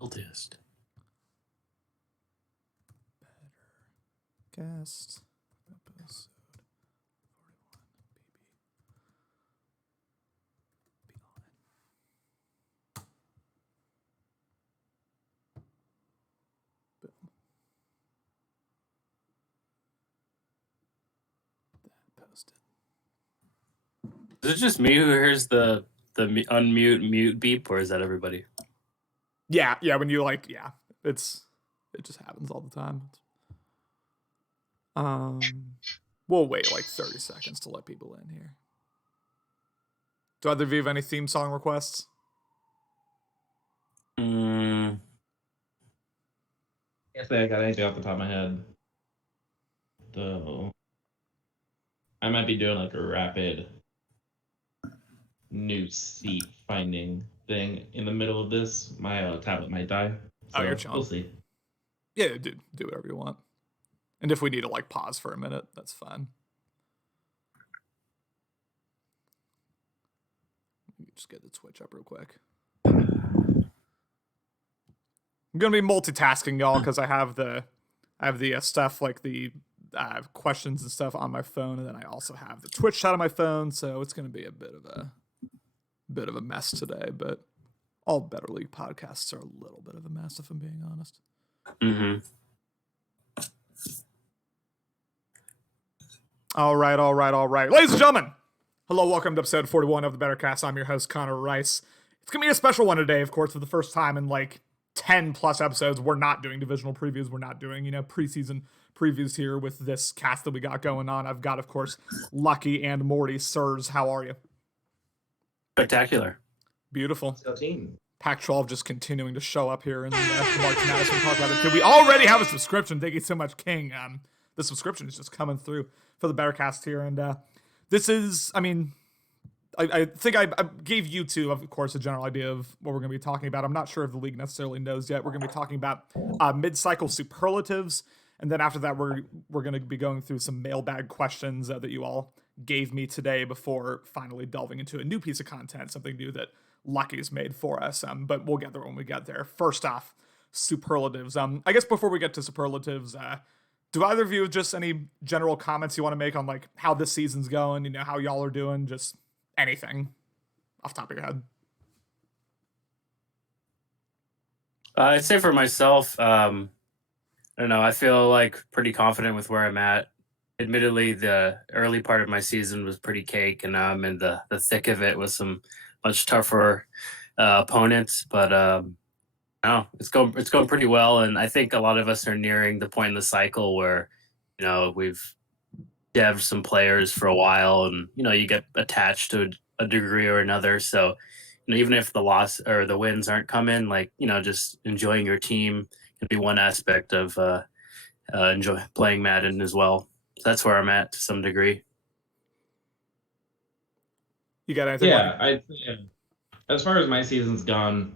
Guiltiest. Guest episode 41 BB. Boom. That posted. Is it just me who hears the unmute mute beep, or is that everybody? Yeah, when you it just happens all the time. We'll wait like 30 seconds to let people in here. Do either of you have any theme song requests? Can't say I got anything off the top of my head. Though I might be doing like a rapid new seat finding thing in the middle of this. My tablet might die. So You're chilling. We'll see. Yeah, dude, do whatever you want. And if we need to like pause for a minute, that's fine. Let me just get the Twitch up real quick. I'm gonna be multitasking, y'all, because I have the stuff like the questions and stuff on my phone, and then I also have the Twitch chat on my phone, so it's gonna be a bit of a mess today. But all Better League podcasts are a little bit of a mess, if I'm being honest. Mm-hmm. All right. Ladies and gentlemen, hello, welcome to episode 41 of the Better Cast. I'm your host, Connor Rice. It's going to be a special one today, of course, for the first time in like 10 plus episodes. We're not doing divisional previews. We're not doing, preseason previews here with this cast that we got going on. I've got, of course, Lucky and Morty. Sirs, how are you? Spectacular. Beautiful. Let's go team. Pac-12 just continuing to show up here in the March Madness. We talk about it. We already have a subscription. Thank you so much, King. The subscription is just coming through for the Bettercast here, and this is, I think I gave you two, of course, a general idea of what we're going to be talking about. I'm not sure if the league necessarily knows yet. We're going to be talking about mid-cycle superlatives, and then after that, we're going to be going through some mailbag questions that you all gave me today before finally delving into a new piece of content, something new that Lucky's made for us. But we'll get there when we get there. First off, superlatives. I guess before we get to superlatives, do either of you have just any general comments you want to make on like how this season's going? How y'all are doing? Just anything off the top of your head. I'd say for myself, I don't know. I feel like pretty confident with where I'm at. Admittedly, the early part of my season was pretty cake, and now I'm in the thick of it with some much tougher opponents. But no, it's going pretty well, and I think a lot of us are nearing the point in the cycle where, we've devved some players for a while, and you get attached to a degree or another. So, even if the loss or the wins aren't coming, like just enjoying your team can be one aspect of enjoy playing Madden as well. So that's where I'm at to some degree. You got anything? Yeah, as far as my season's gone,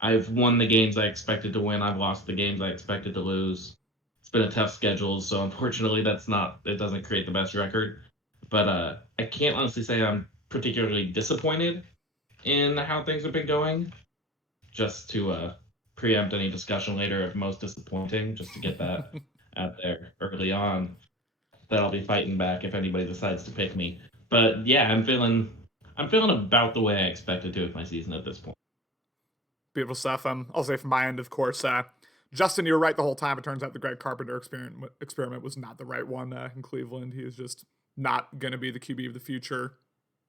I've won the games I expected to win. I've lost the games I expected to lose. It's been a tough schedule, so unfortunately it doesn't create the best record. But I can't honestly say I'm particularly disappointed in how things have been going. Just to preempt any discussion later of most disappointing, just to get that out there early on, that I'll be fighting back if anybody decides to pick me. But yeah, I'm feeling about the way I expected to with my season at this point. Beautiful stuff. I'll say from my end, of course, Justin, you were right the whole time. It turns out the Greg Carpenter experiment was not the right one in Cleveland. He is just not going to be the QB of the future.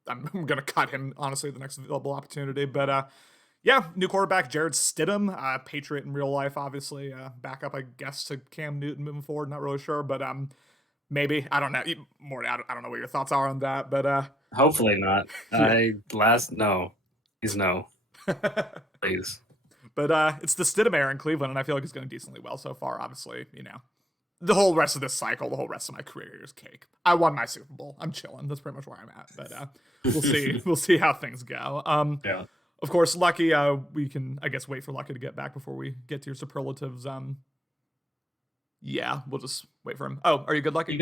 I'm going to cut him, honestly, the next available opportunity. But yeah, new quarterback, Jared Stidham, Patriot in real life, obviously. Backup, I guess, to Cam Newton moving forward. Not really sure, but maybe. I don't know. Morty, I don't know what your thoughts are on that, but Hopefully not. Yeah. No. He's no. Please. But it's the Stidham era in Cleveland, and I feel like it's going decently well so far. Obviously, the whole rest of this cycle, the whole rest of my career is cake. I won my Super Bowl. I'm chilling. That's pretty much where I'm at. But we'll see. We'll see how things go. Yeah. Of course, Lucky, we can, I guess, wait for Lucky to get back before we get to your superlatives. Yeah, we'll just wait for him. Oh, are you good, Lucky? You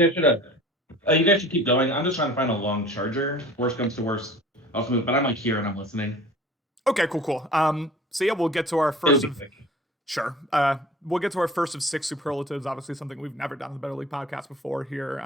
guys should keep going. I'm just trying to find a long charger. Worst comes to worst, I'll move. But I'm like here and I'm listening. Okay, cool. So yeah, we'll get to our first of Sure. We'll get to our first of 6 superlatives. Obviously, something we've never done in the Better League podcast before here.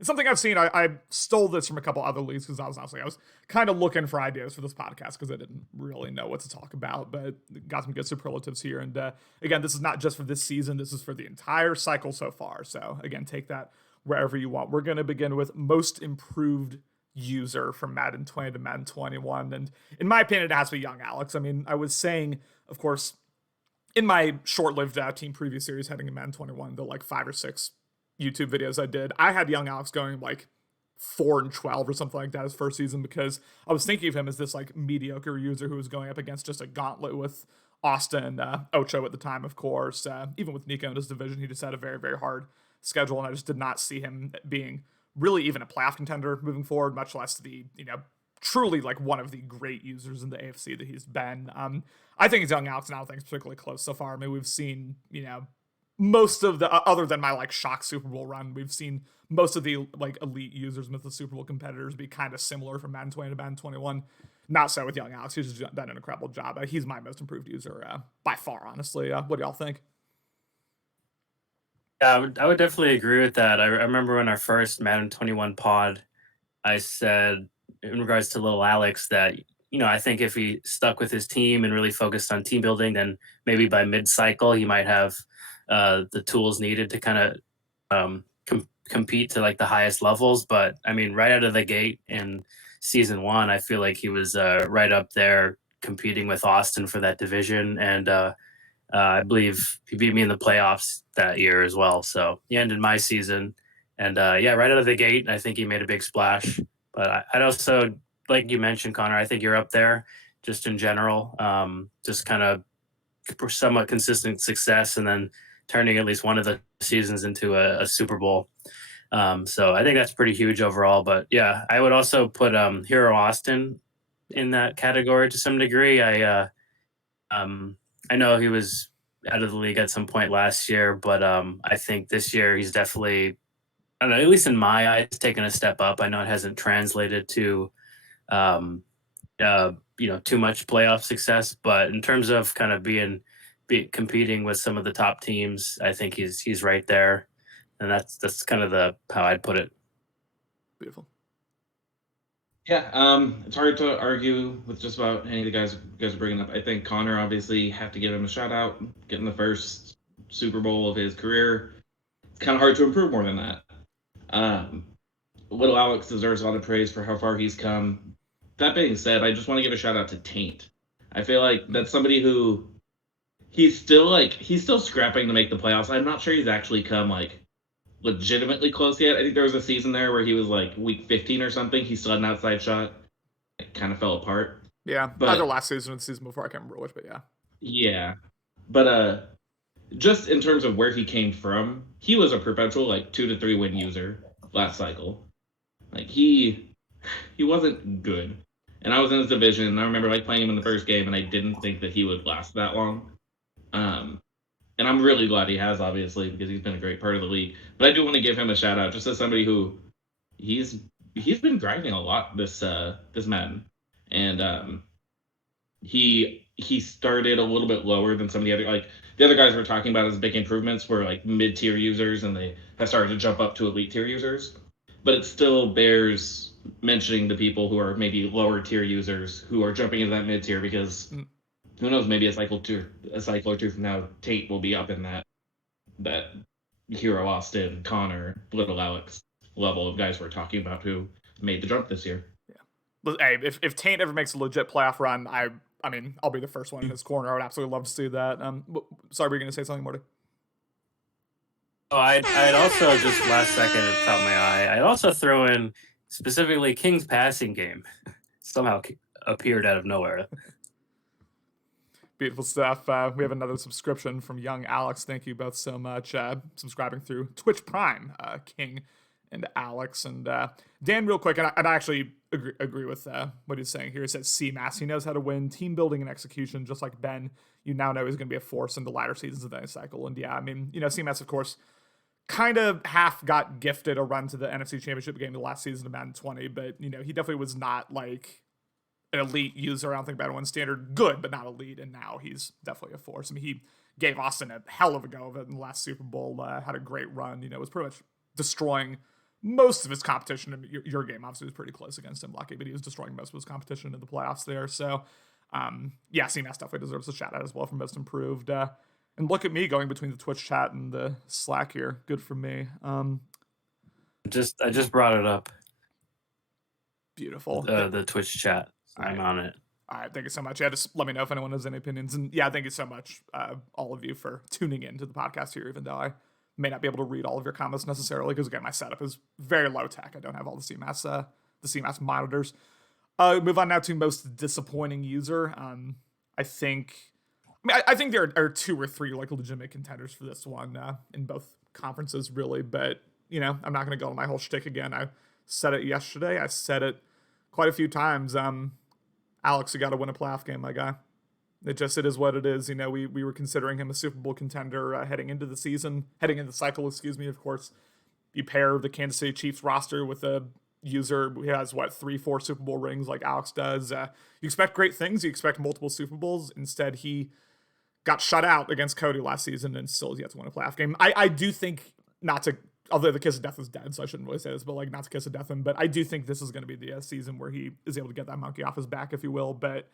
It's something I've seen. I stole this from a couple other leagues because I was kind of looking for ideas for this podcast because I didn't really know what to talk about, but got some good superlatives here. And again, this is not just for this season. This is for the entire cycle so far. So again, take that wherever you want. We're going to begin with most improved user from Madden 20 to Madden 21. And in my opinion, it has to be young Alex. I mean, I was saying, of course, in my short-lived team preview series heading to Madden 21, the like 5 or 6 YouTube videos I did, I had young Alex going like 4-12 or something like that his first season because I was thinking of him as this like mediocre user who was going up against just a gauntlet with Austin, Ocho at the time, of course. Even with Nico in his division, he just had a very, very hard schedule, and I just did not see him being really even a playoff contender moving forward, much less the, truly like one of the great users in the AFC that he's been. I think he's young Alex, and I don't think it's particularly close so far. I mean, we've seen, most of the, other than my like shock Super Bowl run, we've seen most of the like elite users with the Super Bowl competitors be kind of similar from Madden 20 to Madden 21. Not so with young Alex. He's just done an incredible job. He's my most improved user by far, honestly. What do y'all think? Yeah, I would definitely agree with that. I remember when our first Madden 21 pod, I said in regards to little Alex that, I think if he stuck with his team and really focused on team building, then maybe by mid-cycle he might have the tools needed to kind of compete to like the highest levels. But I mean, right out of the gate in season 1, I feel like he was right up there competing with Austin for that division. And I believe he beat me in the playoffs that year as well. So he ended my season. And right out of the gate, I think he made a big splash. But I'd also, like you mentioned, Connor, I think you're up there just in general. Just kind of somewhat consistent success and then turning at least one of the seasons into a Super Bowl. So I think that's pretty huge overall. But yeah, I would also put Hero Austin in that category to some degree. I know he was out of the league at some point last year, but I think this year he's definitely, I don't know, at least in my eyes, taken a step up. I know it hasn't translated to, too much playoff success, but in terms of kind of competing with some of the top teams, I think he's right there, and that's kind of how I'd put it. Beautiful. Yeah, it's hard to argue with just about any of the guys you guys are bringing up. I think Connor obviously have to give him a shout out, getting the first Super Bowl of his career. It's kind of hard to improve more than that. Little Alex deserves a lot of praise for how far he's come. That being said, I just want to give a shout out to Taint. I feel like that's somebody who he's still scrapping to make the playoffs. I'm not sure he's actually come like legitimately close yet. I think there was a season there where he was like week 15 or something. He still had an outside shot. It kind of fell apart. Yeah, but either last season or the season before. I can't remember which, but yeah. Yeah, but just in terms of where he came from, he was a perpetual like 2 to 3 win user last cycle. Like he wasn't good, and I was in his division. And I remember like playing him in the first game, and I didn't think that he would last that long. And I'm really glad he has, obviously, because he's been a great part of the league. But I do want to give him a shout out, just as somebody who he's been grinding a lot this Madden, and he started a little bit lower than some of the other guys we're talking about as big improvements were like mid tier users, and they have started to jump up to elite tier users. But it still bears mentioning the people who are maybe lower tier users who are jumping into that mid tier because. Who knows? Maybe a cycle or two from now, Tate will be up in that Hero Austin, Connor, Little Alex level of guys we're talking about who made the jump this year. Yeah. Hey, if Tate ever makes a legit playoff run, I mean, I'll be the first one in his corner. I would absolutely love to see that. Sorry, were you going to say something, Morty? Oh, I'd also just last second it caught my eye. I'd also throw in specifically King's passing game. Somehow appeared out of nowhere. Beautiful stuff. We have another subscription from young Alex. Thank you both so much. Subscribing through Twitch Prime, King and Alex. And Dan, real quick, and I actually agree with what he's saying here. He says C-Mass, he knows how to win team building and execution, just like Ben. You now know he's going to be a force in the latter seasons of the cycle. And yeah, I mean, C-Mass, of course, kind of half got gifted a run to the NFC Championship game the last season of Madden 20, but, he definitely was not like an elite user. I don't think Madden 1 standard good, but not elite, and now he's definitely a force. I mean, gave Austin a hell of a go of it in the last Super Bowl. Had a great run. Was pretty much destroying most of his competition. Your game obviously was pretty close against him, Lucky, but he was destroying most of his competition in the playoffs there. So, CMAS definitely deserves a shout out as well for most improved. And look at me going between the Twitch chat and the Slack here. Good for me. I just brought it up. Beautiful. The Twitch chat. I'm on it. All right, thank you so much. Yeah, just let me know if anyone has any opinions. And yeah, thank you so much, all of you, for tuning in to the podcast here, even though I may not be able to read all of your comments necessarily, because again, my setup is very low tech. I don't have all the CMAS monitors. Move on now to most disappointing user. I think there are 2 or 3 like legitimate contenders for this one in both conferences, really. But I'm not going to go on my whole shtick again. I said it yesterday. I said it quite a few times. Alex, you got to win a playoff game, my guy. It is what it is. We were considering him a Super Bowl contender heading into the cycle, of course. You pair the Kansas City Chiefs roster with a user who has, 3-4 Super Bowl rings like Alex does. You expect great things. You expect multiple Super Bowls. Instead, he got shut out against Cody last season and still yet to win a playoff game. I do think, although the kiss of death is dead, so I shouldn't really say this, but not to kiss of death him, but I do think this is going to be the season where he is able to get that monkey off his back, if you will. But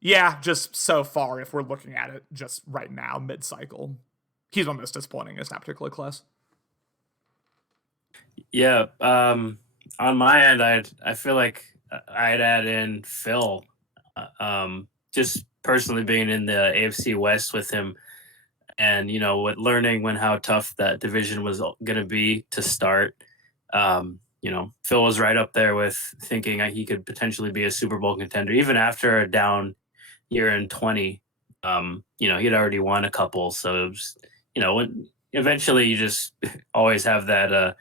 yeah, just so far, if we're looking at it just right now, mid-cycle, he's one of the most disappointing. It's not particularly close. Yeah, on my end, I feel like I'd add in Phil. Just personally being in the AFC West with him, and with learning how tough that division was going to be to start. Phil was right up there with thinking he could potentially be a Super Bowl contender, even after a down year in 20. He'd already won a couple, so it was, when eventually you just always have that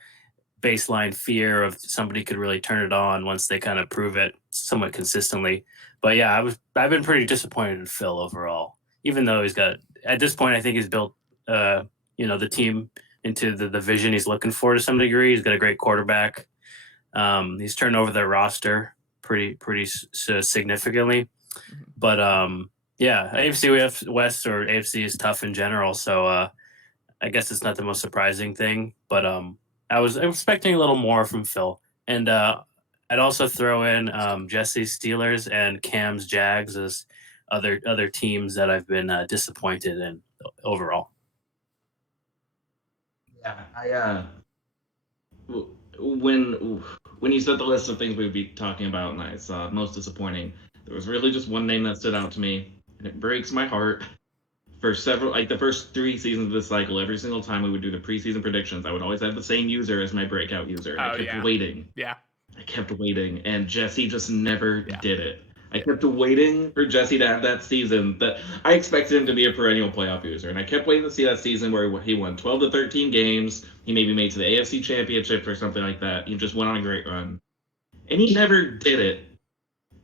baseline fear of somebody could really turn it on once they kind of prove it somewhat consistently. But yeah, I've been pretty disappointed in Phil overall, even though he's got, at this point, I think he's built, the team into the vision he's looking for to some degree. He's got a great quarterback. He's turned over their roster pretty significantly. But AFC West or AFC is tough in general. So I guess it's not the most surprising thing. But I was expecting a little more from Phil. And I'd also throw in Jesse's Steelers and Cam's Jags as other teams that I've been disappointed in overall. Yeah, when you said the list of things we would be talking about, and I saw most disappointing, there was really just one name that stood out to me, and it breaks my heart. For several, the first 3 seasons of this cycle, every single time we would do the preseason predictions, I would always have the same user as my breakout user. And I kept waiting. Yeah. I kept waiting, and Jesse just never did it. I kept waiting for Jesse to have that season that I expected him to be a perennial playoff user. And I kept waiting to see that season where he won 12 to 13 games. He maybe made to the AFC Championship or something like that. He just went on a great run. And he never did it.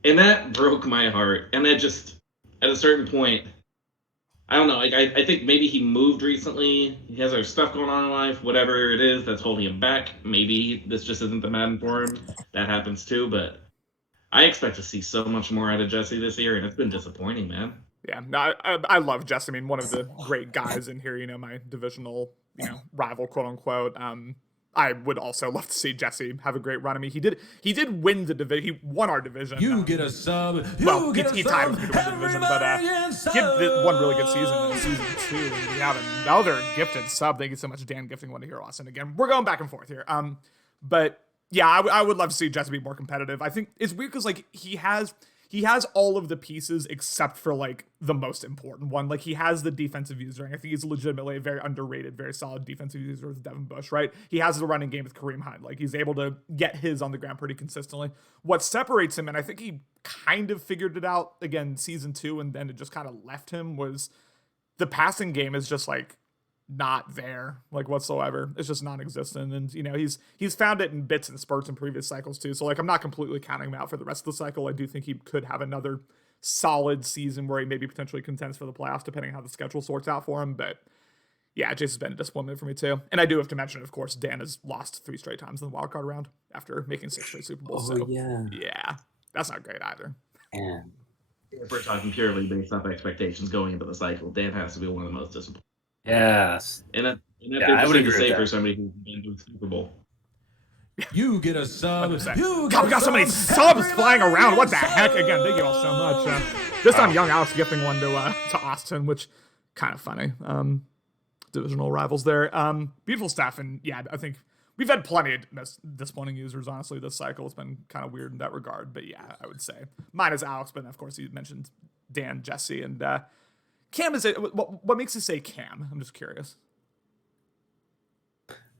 And that broke my heart. And that just, at a certain point, I don't know. I think maybe he moved recently. He has other stuff going on in life. Whatever it is that's holding him back. Maybe this just isn't the Madden for him. That happens too. But I expect to see so much more out of Jesse this year, and it's been disappointing, man. Yeah, no, I love Jesse. I mean, one of the great guys in here. My divisional, rival, quote unquote. I would also love to see Jesse have a great run. I mean, he did win the division. He won our division. You get a sub. He tied with me to win the division, but he had one really good season in season 2. And we have another gifted sub. Thank you so much, Dan, gifting one to Hero Austin. Again, we're going back and forth here. But yeah, I would love to see Jesse be more competitive. I think it's weird because he has all of the pieces except for the most important one. He has the defensive user. I think he's legitimately a very underrated, very solid defensive user with Devin Bush, right? He has the running game with Kareem Hunt. He's able to get his on the ground pretty consistently. What separates him, and I think he kind of figured it out again season 2, and then it just kind of left him, was the passing game is just not there whatsoever. It's just non-existent. And he's found it in bits and spurts in previous cycles too. So I'm not completely counting him out for the rest of the cycle. I do think he could have another solid season where he maybe potentially contends for the playoffs depending on how the schedule sorts out for him. But yeah, Jason's been a disappointment for me too. And I do have to mention, of course, Dan has lost 3 straight times in the wildcard round after making 6 straight Super Bowls. Yeah, that's not great either. Man. If we're talking purely based off expectations going into the cycle, Dan has to be one of the most disappointing. Yes. And that's Yeah, I would interesting to agree with say for that. somebody who's been to the Super Bowl. You get a sub. 100%. You God, we got so many subs flying around. What the heck? Everybody Again, thank you all so much. This time, Young Alex gifting one to Austin, which kind of funny. Divisional rivals there. Beautiful stuff, and yeah, I think we've had plenty of disappointing users, honestly, this cycle. It's been kind of weird in that regard, but yeah, I would say mine is Alex, but of course you mentioned Dan, Jesse, and Cam. Is it what makes you say Cam? I'm just curious.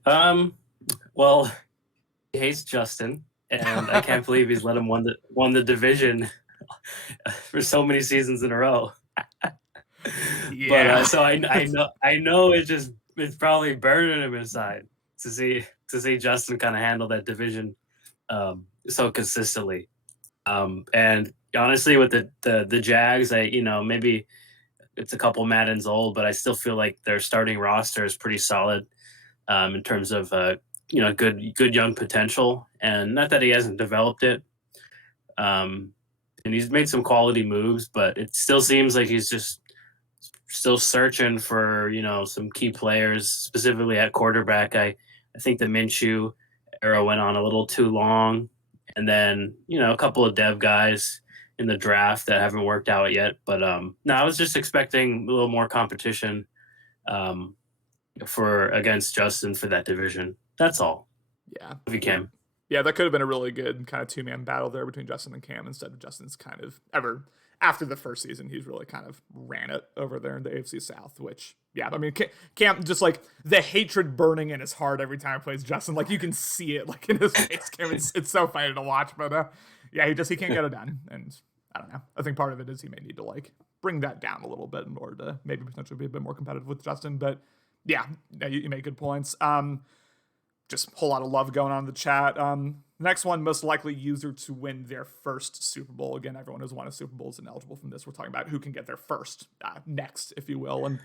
Well, he hates Justin, and I can't believe he's let him won the division for so many seasons in a row. Yeah. But so I know it's probably burning him inside to see Justin kind of handle that division so consistently. And honestly, with the Jags, maybe it's a couple Maddens old, but I still feel like their starting roster is pretty solid in terms of good young potential, and not that he hasn't developed it. And he's made some quality moves, but it still seems like he's just still searching for some key players, specifically at quarterback. I think the Minshew era went on a little too long, and then a couple of dev guys in the draft that haven't worked out yet. But no, I was just expecting a little more competition for against Justin for that division. That's all. Yeah. If you can. Yeah, that could have been a really good kind of two-man battle there between Justin and Cam, instead of Justin's kind of after the first season, he's really kind of ran it over there in the AFC South, which, yeah, I mean, Cam, just like the hatred burning in his heart every time he plays Justin, like you can see it like in his face. Cam, it's so funny to watch, but yeah, he can't get it done. And I don't know. I think part of it is he may need to like bring that down a little bit in order to maybe potentially be a bit more competitive with Justin. But yeah, you make good points. Just a whole lot of love going on in the chat. Next one, most likely user to win their first Super Bowl. Again, everyone who's won a Super Bowl is ineligible from this. We're talking about who can get their first next, if you will. And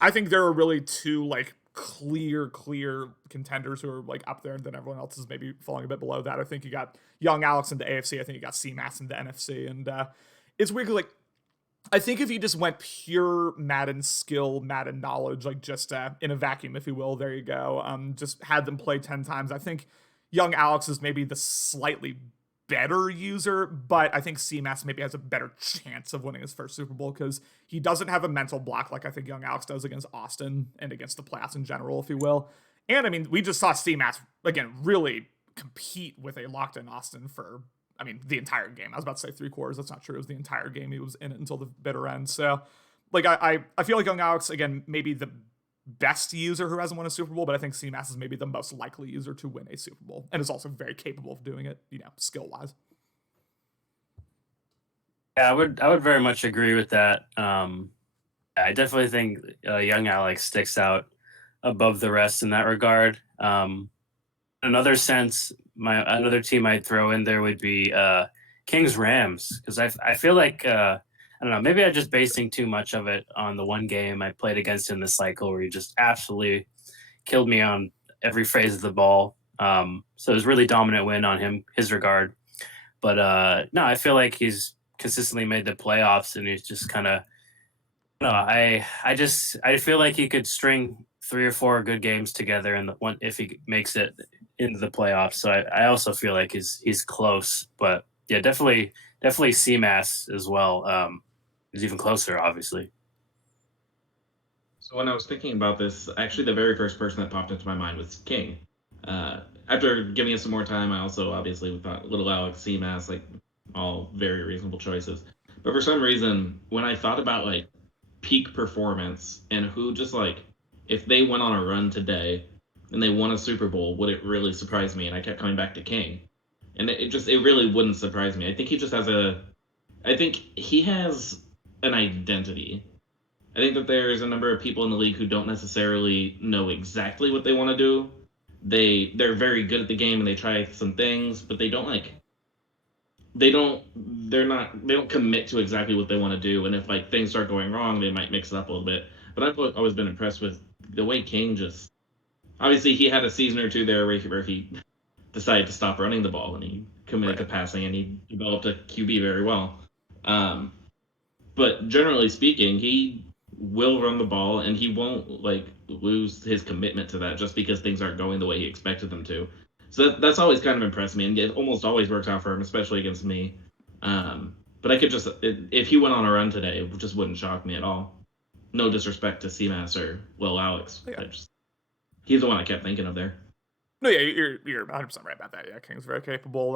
I think there are really two like clear contenders who are like up there, and then everyone else is maybe falling a bit below that. I think you got Young Alex in the AFC. I think you got CMAS in the NFC. And it's weird, like, I think if you just went pure Madden skill, Madden knowledge, like just in a vacuum, if you will, there you go. Just had them play 10 times. I think Young Alex is maybe the slightly better user, but I think CMAS maybe has a better chance of winning his first Super Bowl because he doesn't have a mental block like I think Young Alex does against Austin and against the playoffs in general, if you will. And I mean, we just saw CMAS, again, really compete with a locked-in Austin for the entire game. I was about to say 3/4. That's not true. It was the entire game. He was in it until the bitter end. So, like, I feel like Young Alex, again, maybe the best user who hasn't won a Super Bowl, but I think CMAS is maybe the most likely user to win a Super Bowl and is also very capable of doing it, skill-wise. Yeah, I would very much agree with that. I definitely think Young Alex sticks out above the rest in that regard. Another sense, another team I'd throw in there would be Kings Rams, because I feel like I don't know, maybe I'm just basing too much of it on the one game I played against him this cycle where he just absolutely killed me on every phase of the ball. So it was really dominant win on his regard. But no, I feel like he's consistently made the playoffs, and he's just kind of no, I feel like he could string 3 or 4 good games together in the one if he makes it into the playoffs. So I also feel like he's close, but yeah, definitely CMAS as well. Is even closer, obviously. So when I was thinking about this, actually the very first person that popped into my mind was King. After giving it some more time, I also obviously thought Little Alex, CMAS, like all very reasonable choices. But for some reason, when I thought about like peak performance and who just like if they went on a run today and they won a Super Bowl, would it really surprise me? And I kept coming back to King, and it really wouldn't surprise me. I think he just has an identity. I think that there's a number of people in the league who don't necessarily know exactly what they want to do. They're very good at the game and they try some things, but they don't commit to exactly what they want to do. And if like things start going wrong, they might mix it up a little bit. But I've always been impressed with the way King just obviously he had a season or two there where he decided to stop running the ball and he committed to passing and he developed a QB very well. But generally speaking, he will run the ball and he won't like lose his commitment to that just because things aren't going the way he expected them to. So that's always kind of impressed me, and it almost always works out for him, especially against me. But I could just if he went on a run today, it just wouldn't shock me at all. No disrespect to CMAS or Lil Alex. Yeah. He's the one I kept thinking of there. No, yeah, you're 100% right about that. Yeah, King's very capable.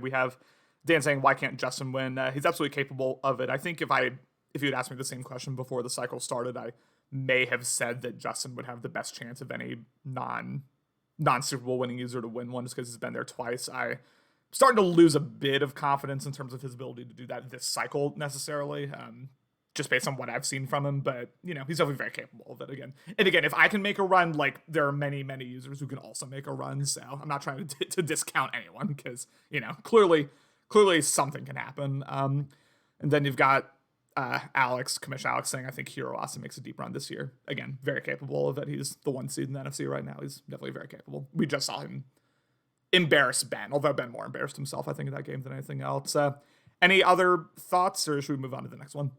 We have Dan saying, why can't Justin win? He's absolutely capable of it. I think if you had asked me the same question before the cycle started, I may have said that Justin would have the best chance of any non Super Bowl winning user to win one, just because he's been there twice. I'm starting to lose a bit of confidence in terms of his ability to do that this cycle necessarily. Just based on what I've seen from him, but he's definitely very capable of it again. And again, if I can make a run, like there are many users who can also make a run. So I'm not trying to discount anyone because clearly something can happen. And then you've got Commish Alex saying, I think Hero Austin makes a deep run this year. Again, very capable of it. He's the 1 seed in the NFC right now. He's definitely very capable. We just saw him embarrass Ben, although Ben more embarrassed himself, I think, in that game than anything else. Any other thoughts, or should we move on to the next one?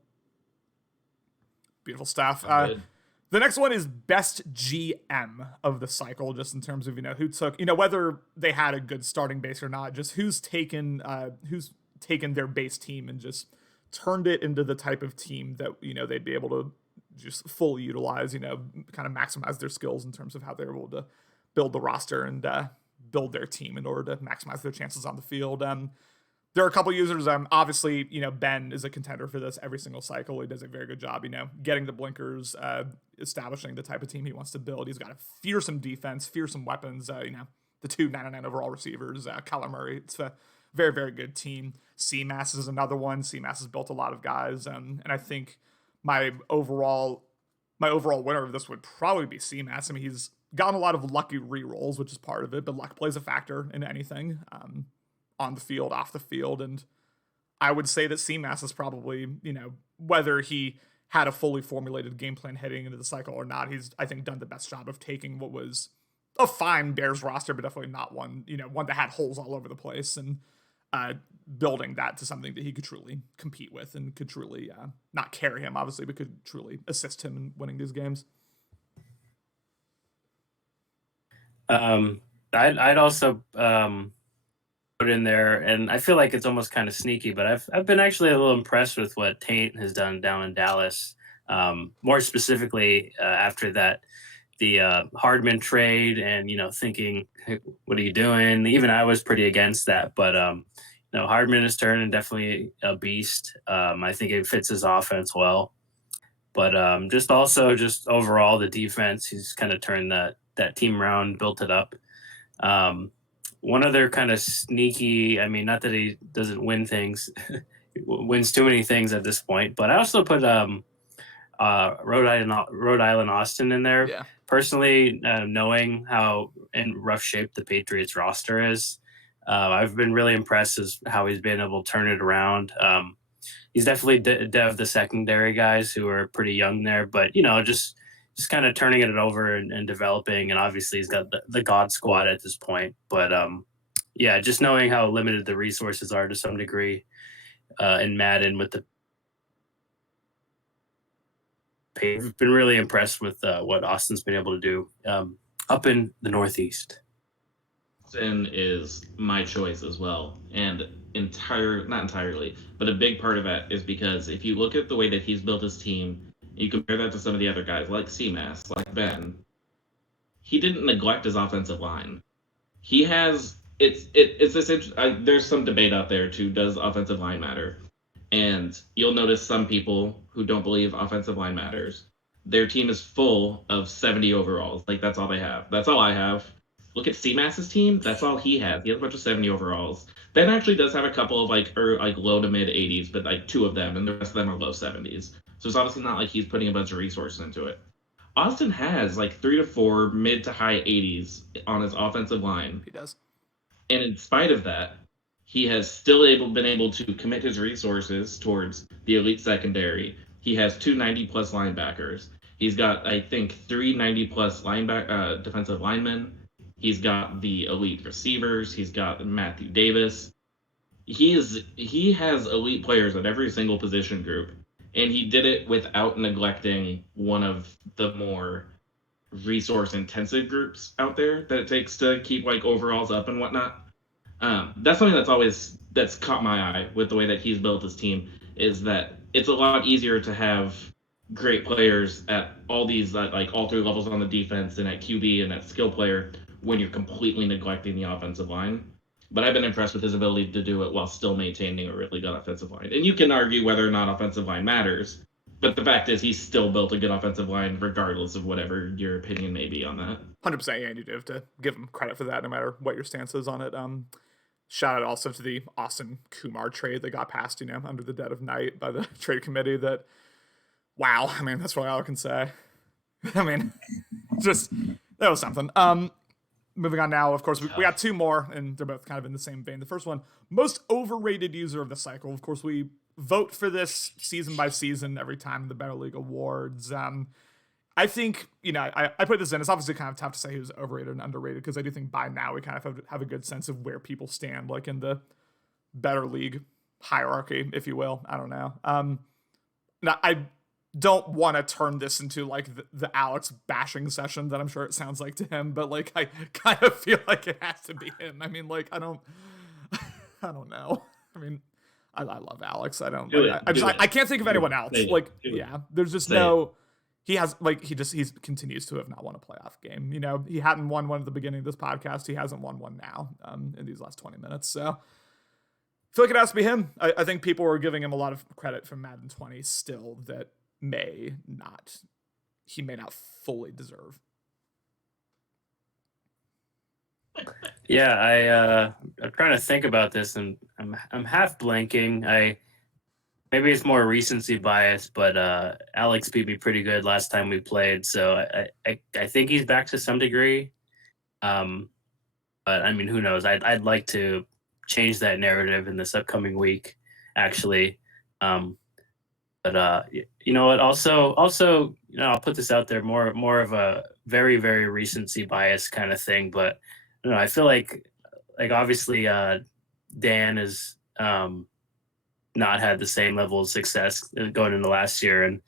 Beautiful stuff. The next one is best GM of the cycle, just in terms of who took whether they had a good starting base or not, just who's taken their base team and just turned it into the type of team that they'd be able to just fully utilize, kind of maximize their skills in terms of how they're able to build the roster and build their team in order to maximize their chances on the field. There are a couple users. Obviously, Ben is a contender for this every single cycle. He does a very good job, getting the blinkers, establishing the type of team he wants to build. He's got a fearsome defense, fearsome weapons. The 2 99 overall receivers, Kyler Murray. It's a very, very good team. CMAS is another one. CMAS has built a lot of guys, and I think my overall winner of this would probably be CMAS. I mean, he's gotten a lot of lucky re-rolls, which is part of it, but luck plays a factor in anything. On the field, off the field, and I would say that CMAS is probably, whether he had a fully formulated game plan heading into the cycle or not, he's, I think, done the best job of taking what was a fine Bears roster, but definitely not one that had holes all over the place, and building that to something that he could truly compete with and could truly not carry him, obviously, but could truly assist him in winning these games. I'd also put in there, and I feel like it's almost kind of sneaky, but I've been actually a little impressed with what Taint has done down in Dallas. More specifically, after the Hardman trade, and thinking, hey, what are you doing? Even I was pretty against that, but Hardman has turned and definitely a beast. I think it fits his offense well, but just overall the defense, he's kind of turned that team around, built it up. One other kind of sneaky, I mean, not that he doesn't win things, he wins too many things at this point, but I also put Rhode Island Austin in there. Yeah. Personally, knowing how in rough shape the Patriots roster is, I've been really impressed as how he's been able to turn it around. He's definitely the secondary guys who are pretty young there, but just kind of turning it over and developing. And obviously he's got the God squad at this point, but just knowing how limited the resources are to some degree in Madden with I've been really impressed with what Austin's been able to do up in the Northeast. Austin is my choice as well. And not entirely, but a big part of that is because if you look at the way that he's built his team, you compare that to some of the other guys like CMAS, like Ben, he didn't neglect his offensive line. He has, it's this, there's some debate out there too, does offensive line matter? And you'll notice some people who don't believe offensive line matters. Their team is full of 70 overalls. Like, that's all they have. That's all I have. Look at CMAS's team. That's all he has. He has a bunch of 70 overalls. Ben actually does have a couple of like low to mid 80s, but like 2 of them, and the rest of them are low 70s. So it's obviously not like he's putting a bunch of resources into it. Austin has like 3 to 4 mid to high 80s on his offensive line. He does. And in spite of that, he has still been able to commit his resources towards the elite secondary. He has 2 90-plus linebackers. He's got, I think, 3 90-plus defensive linemen. He's got the elite receivers. He's got Matthew Davis. He has elite players at every single position group. and he did it without neglecting one of the more resource intensive groups out there that it takes to keep like overalls up and whatnot. That's something that's caught my eye with the way that he's built his team, is that it's a lot easier to have great players at all these like all three levels on the defense and at QB and at skill player when you're completely neglecting the offensive line. But I've been impressed with his ability to do it while still maintaining a really good offensive line. And you can argue whether or not offensive line matters, but the fact is he's still built a good offensive line regardless of whatever your opinion may be on that. 100%, yeah, and you do have to give him credit for that no matter what your stance is on it. Shout out also to the Austin Kumar trade that got passed, under the dead of night by the trade committee. That, wow, I mean, that's really all I can say. I mean, just, that was something. Moving on now, of course, we got two more, and they're both kind of in the same vein. The first one, most overrated user of the cycle. Of course, we vote for this season by season every time in the Better League Awards. I think, I put this in. It's obviously kind of tough to say who's overrated and underrated, because I do think by now we kind of have a good sense of where people stand, like in the Better League hierarchy, if you will. I don't know. Now, I don't want to turn this into like the Alex bashing session that I'm sure it sounds like to him, but like I kind of feel like it has to be him. I mean, like I don't know. I mean, I love Alex. I don't. I can't think of anyone else. There's just no. He continues to have not won a playoff game. He hadn't won one at the beginning of this podcast. He hasn't won one now in these last 20 minutes. So I feel like it has to be him. I think people are giving him a lot of credit from Madden 20 still that he may not fully deserve. Yeah, I'm trying to think about this, and I'm half blanking. Maybe it's more recency bias, but Alex beat me pretty good last time we played, so I think he's back to some degree. But I mean, who knows? I'd like to change that narrative in this upcoming week, actually. But you know what? Also, I'll put this out there, more of a very, very recency bias kind of thing. But I feel like obviously Dan is not had the same level of success going into last year, and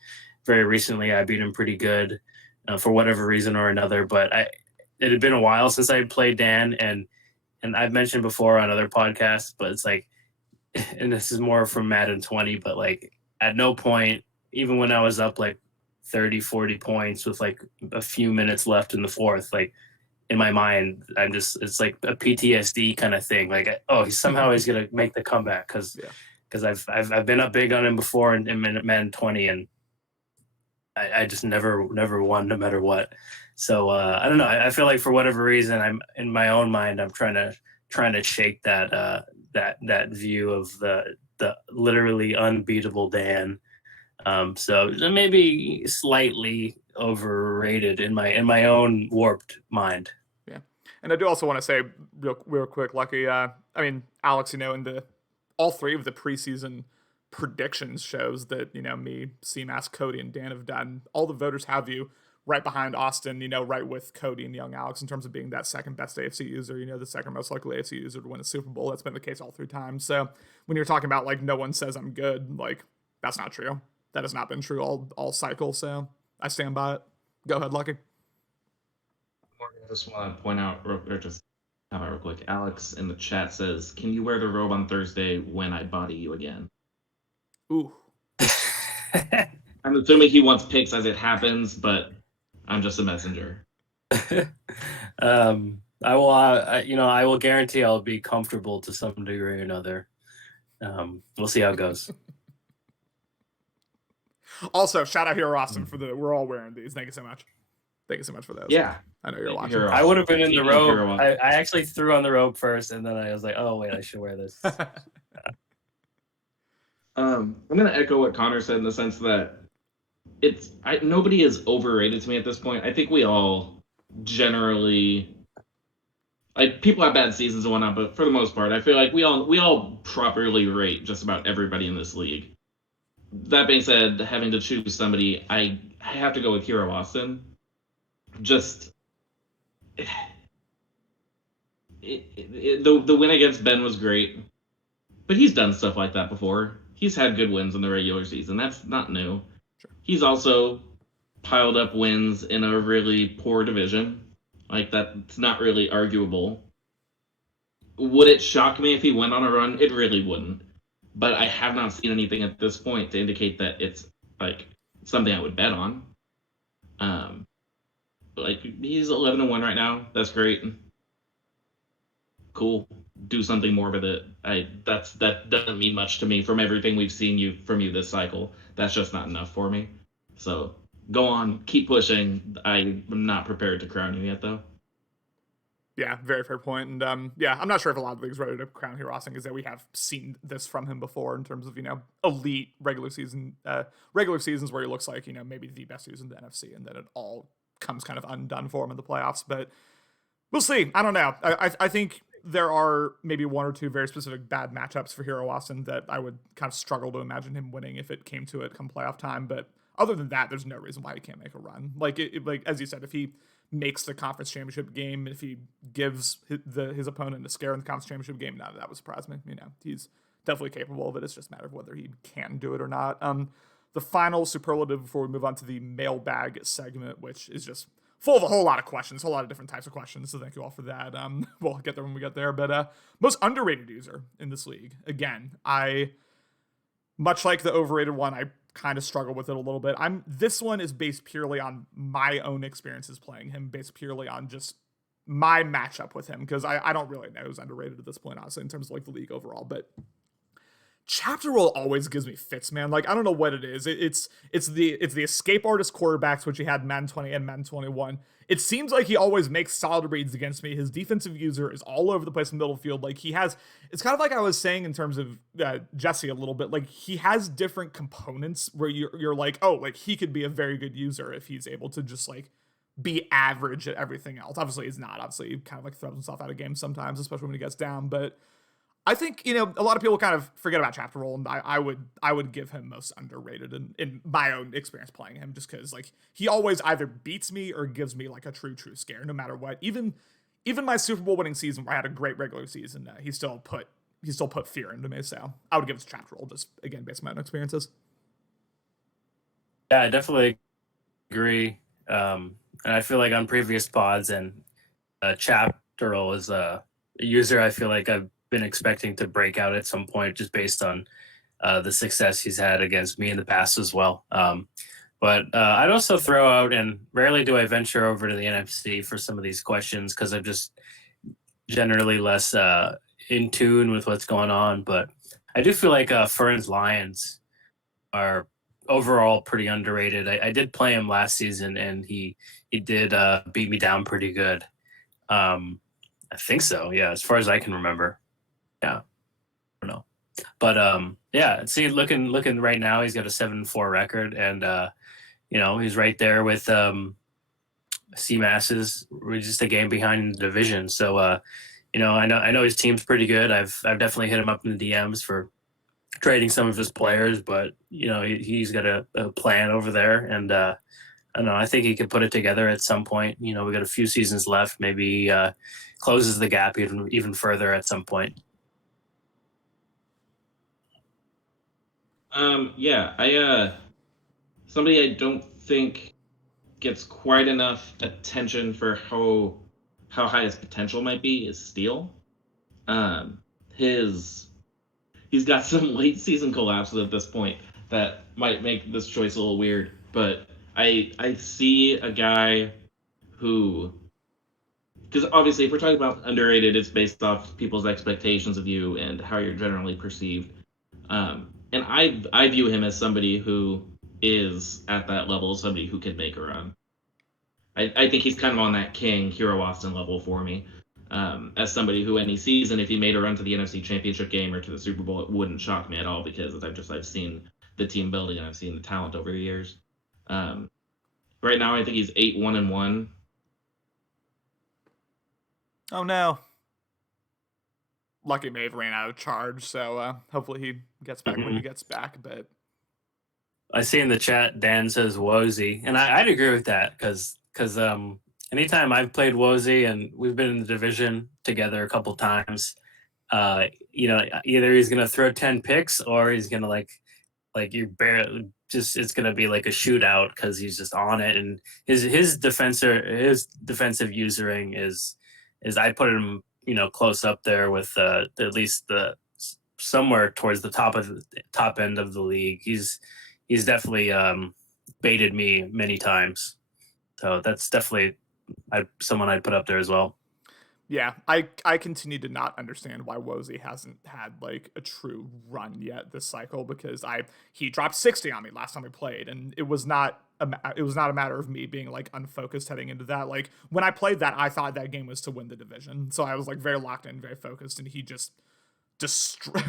very recently I beat him pretty good for whatever reason or another. But it had been a while since I had played Dan, and I've mentioned before on other podcasts, but it's like, and this is more from Madden 20, but like at no point, even when I was up like 30, 40 points with like a few minutes left in the fourth, like in my mind, it's like a PTSD kind of thing. Like, somehow he's going to make the comeback because I've been up big on him before in Madden 20, and I just never won no matter what. So I don't know. I feel like for whatever reason, I'm in my own mind, I'm trying to shake that view of the literally unbeatable Dan. So maybe slightly overrated in my own warped mind. Yeah, and I do also want to say real quick, Lucky. I mean, Alex, in all three of the preseason predictions shows that me, CMAS, Cody, and Dan have done. All the voters have you right behind Austin, right with Cody and young Alex in terms of being that second best AFC user, the second most likely AFC user to win a Super Bowl. That's been the case all three times. So when you're talking about like no one says I'm good, like that's not true. That has not been true all cycle. So I stand by it. Go ahead, Lucky. I just want to point out, real quick. Alex in the chat says, "Can you wear the robe on Thursday when I body you again?" Ooh. I'm assuming he wants picks as it happens, but I'm just a messenger. I will, I will guarantee I'll be comfortable to some degree or another. We'll see how it goes. Also, shout out here, Austin, we're all wearing these. Thank you so much. Thank you so much for those. Yeah. I know you're watching. I would have been in the robe. I actually threw on the robe first, and then I was like, oh, wait, I should wear this. I'm going to echo what Connor said in the sense that nobody is overrated to me at this point. I think we all generally, like, people have bad seasons and whatnot, but for the most part, I feel like we all properly rate just about everybody in this league. That being said, having to choose somebody, I have to go with Hero Austin. Just the win against Ben was great, but he's done stuff like that before. he's had good wins in the regular season. That's not new. Sure. He's also piled up wins in a really poor division. Like, that's not really arguable. Would it shock me if he went on a run? It really wouldn't. But I have not seen anything at this point to indicate that it's like something I would bet on. Like, he's 11-1 right now. That's great. Cool. Do something more with it. That doesn't mean much to me from everything we've seen from you this cycle. That's just not enough for me. So go on, keep pushing. I'm not prepared to crown you yet, though. Yeah, very fair point. And yeah, I'm not sure if a lot of leagues ready to crown Hero Austin because we have seen this from him before in terms of, elite regular seasons where he looks like, maybe the best user in the NFC, and then it all comes kind of undone for him in the playoffs. But we'll see. I don't know. I think there are maybe one or two very specific bad matchups for Hero Austin that I would kind of struggle to imagine him winning if it came to it come playoff time. But other than that, there's no reason why he can't make a run. Like as you said, if he makes the conference championship game, if he gives his opponent a scare in the conference championship game, none of that would surprise me. He's definitely capable of it. It's just a matter of whether he can do it or not. The final superlative before we move on to the mailbag segment, which is just full of a whole lot of questions, a whole lot of different types of questions. So thank you all for that. We'll get there when we get there. But most underrated user in this league. Again, much like the overrated one, I kind of struggle with it a little bit. This one is based purely on my own experiences playing him, based purely on just my matchup with him, because I don't really know who's underrated at this point, honestly, in terms of like the league overall. But Chapter Roll always gives me fits, man. Like, I don't know what it is. It's the escape artist quarterbacks, which he had Madden 20 and Madden 21. It seems like he always makes solid reads against me. His defensive user is all over the place in the middle field. Like, it's kind of like I was saying in terms of Jesse a little bit. Like, he has different components where you're like, oh, like he could be a very good user if he's able to just like be average at everything else. Obviously, he's not. Obviously, he kind of like throws himself out of games sometimes, especially when he gets down. But I think, a lot of people kind of forget about Chapter Roll, and I would give him most underrated in my own experience playing him, just because like he always either beats me or gives me like a true scare, no matter what. Even my Super Bowl winning season where I had a great regular season, he still put fear into me. So I would give it to Chapter Roll, just again based on my own experiences. Yeah, I definitely agree. And I feel like on previous pods and Chapter Roll is a user I feel like I've been expecting to break out at some point, just based on the success he's had against me in the past as well. But I'd also throw out, and rarely do I venture over to the NFC for some of these questions because I'm just generally less in tune with what's going on. But I do feel like Fern's Lions are overall pretty underrated. I did play him last season, and he did beat me down pretty good. I think so, yeah, as far as I can remember. Yeah, I don't know, but yeah. See, looking right now, he's got a 7-4 record, and he's right there with CMAS's. We're just a game behind in the division. So I know his team's pretty good. I've definitely hit him up in the DMs for trading some of his players, but he's got a plan over there, and I don't know. I think he could put it together at some point. We got a few seasons left. Maybe he closes the gap even further at some point. Yeah, somebody I don't think gets quite enough attention for how high his potential might be is Steele. He's got some late season collapses at this point that might make this choice a little weird, but I see a guy who, because obviously if we're talking about underrated, it's based off people's expectations of you and how you're generally perceived. And I view him as somebody who is at that level, somebody who can make a run. I think he's kind of on that King Hero Austin level for me. As somebody who any season, if he made a run to the NFC Championship game or to the Super Bowl, it wouldn't shock me at all because I've seen the team building and I've seen the talent over the years. Right now, I think he's 8-1-1. Oh no. Lucky Maeve ran out of charge, so hopefully he gets back when he gets back. But I see in the chat Dan says Wozy, and I'd agree with that because anytime I've played Wozy and we've been in the division together a couple times, Either he's gonna throw 10 picks or he's gonna like you barely just it's gonna be like a shootout because he's just on it. And his defensive usering is I put him close up there with at least the somewhere towards the top end of the league. He's definitely baited me many times. So that's definitely someone I'd put up there as well. Yeah, I continue to not understand why Wozy hasn't had like a true run yet this cycle, because he dropped 60 on me last time we played, and it was not a matter of me being like unfocused heading into that. Like when I played that, I thought that game was to win the division, so I was like very locked in, very focused, and he just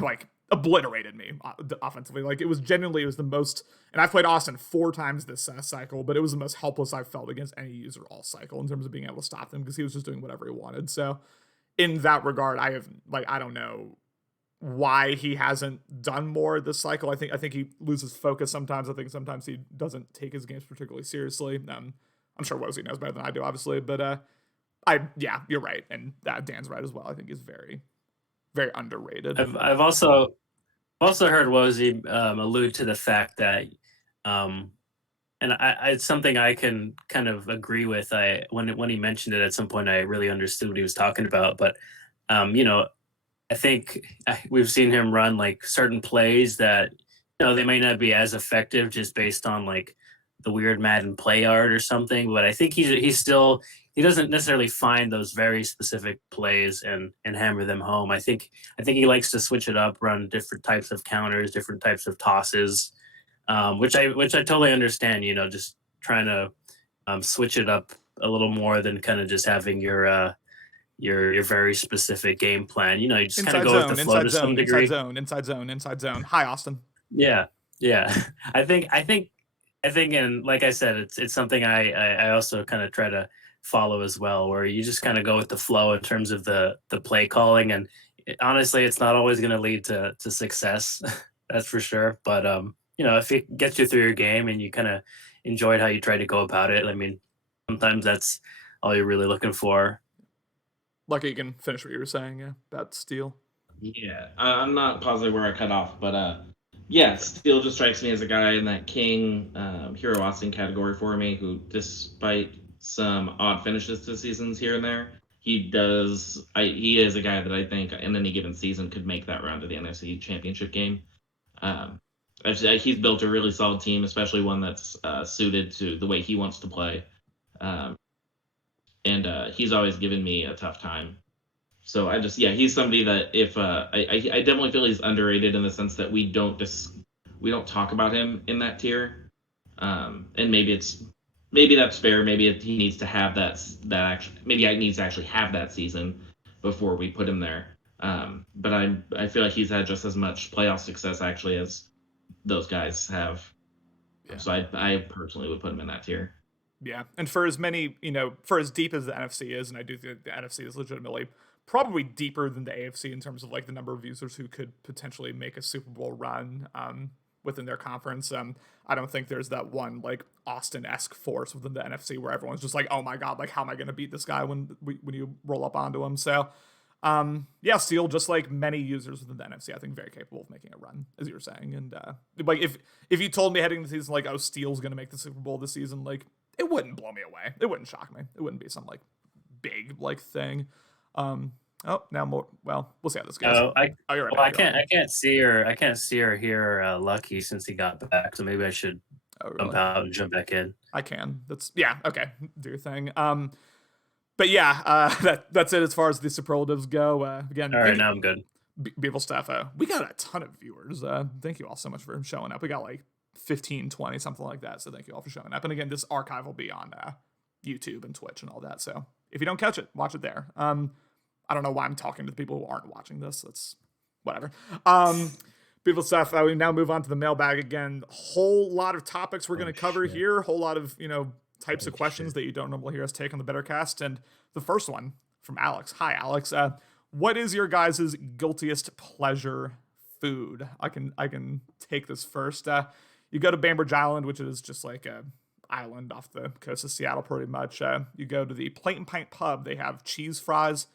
like obliterated me offensively. Like it was the most, and I've played Austin 4 times this cycle, but it was the most helpless I've felt against any user all cycle in terms of being able to stop them, because he was just doing whatever he wanted. So in that regard, I don't know why he hasn't done more this cycle. I think he loses focus sometimes. I think sometimes he doesn't take his games particularly seriously. I'm sure Wozy knows better than I do, obviously, but you're right, and Dan's right as well. I think he's very, very underrated. I've also heard Wozy allude to the fact that, and it's something I can kind of agree with. When he mentioned it at some point, I really understood what he was talking about. But I think we've seen him run like certain plays that they may not be as effective just based on like the weird Madden play art or something. But I think he doesn't necessarily find those very specific plays and hammer them home. I think he likes to switch it up, run different types of counters, different types of tosses, which I totally understand. Just trying to switch it up a little more than kind of just having your very specific game plan. You just kind of go with the flow to some degree. Inside zone. Hi, Austin. Yeah. I think, and like I said, it's something I also kind of try to follow as well, where you just kind of go with the flow in terms of the play calling. And honestly, it's not always going to lead to success. That's for sure. But if it gets you through your game and you kind of enjoyed how you tried to go about it, I mean, sometimes that's all you're really looking for. Lucky you can finish what you were saying. Yeah, about Steel. Yeah, I'm not positive where I cut off, but yeah, Steel just strikes me as a guy in that King Hero Austin category for me, who, despite some odd finishes to seasons here and there, he is a guy that I think in any given season could make that run to the NFC Championship game. He's built a really solid team, especially one that's suited to the way he wants to play. And he's always given me a tough time. So he's somebody that if I definitely feel he's underrated in the sense that we don't talk about him in that tier, and maybe that's fair. Maybe he needs to have maybe I needs to actually have that season before we put him there. But I feel like he's had just as much playoff success actually as those guys have. Yeah. So I personally would put him in that tier. Yeah, and for as many, for as deep as the NFC is, and I do think the NFC is legitimately probably deeper than the AFC in terms of like the number of users who could potentially make a Super Bowl run within their conference. I don't think there's that one like Austin-esque force within the NFC where everyone's just like, oh my god, like how am I going to beat this guy when you roll up onto him? So Steel, just like many users within the NFC, I think very capable of making a run, as you were saying. And like if you told me heading into the season like, oh, Steel's going to make the Super Bowl this season, like it wouldn't blow me away. It wouldn't shock me. It wouldn't be some like big like thing. Now more. Well, we'll see how this goes. You're right. Well, I can't see or hear Lucky since he got back. So maybe I should jump out and jump back in. I can. Okay. Do your thing. But yeah, that's it as far as the superlatives go. Again, all right, now I'm good. Beautiful stuff. We got a ton of viewers. Thank you all so much for showing up. We got like 15, 20, something like that. So thank you all for showing up. And again, this archive will be on YouTube and Twitch and all that. So if you don't catch it, watch it there. I don't know why I'm talking to the people who aren't watching this. That's whatever. Beautiful stuff. We now move on to the mailbag again. Whole lot of topics we're going to cover here. Whole lot of, types of questions that you don't normally hear us take on the Bettercast. And the first one from Alex. Hi, Alex. What is your guys' guiltiest pleasure food? I can take this first. You go to Bainbridge Island, which is just like a island off the coast of Seattle, pretty much. You go to the Plate and Pint pub. They have cheese fries.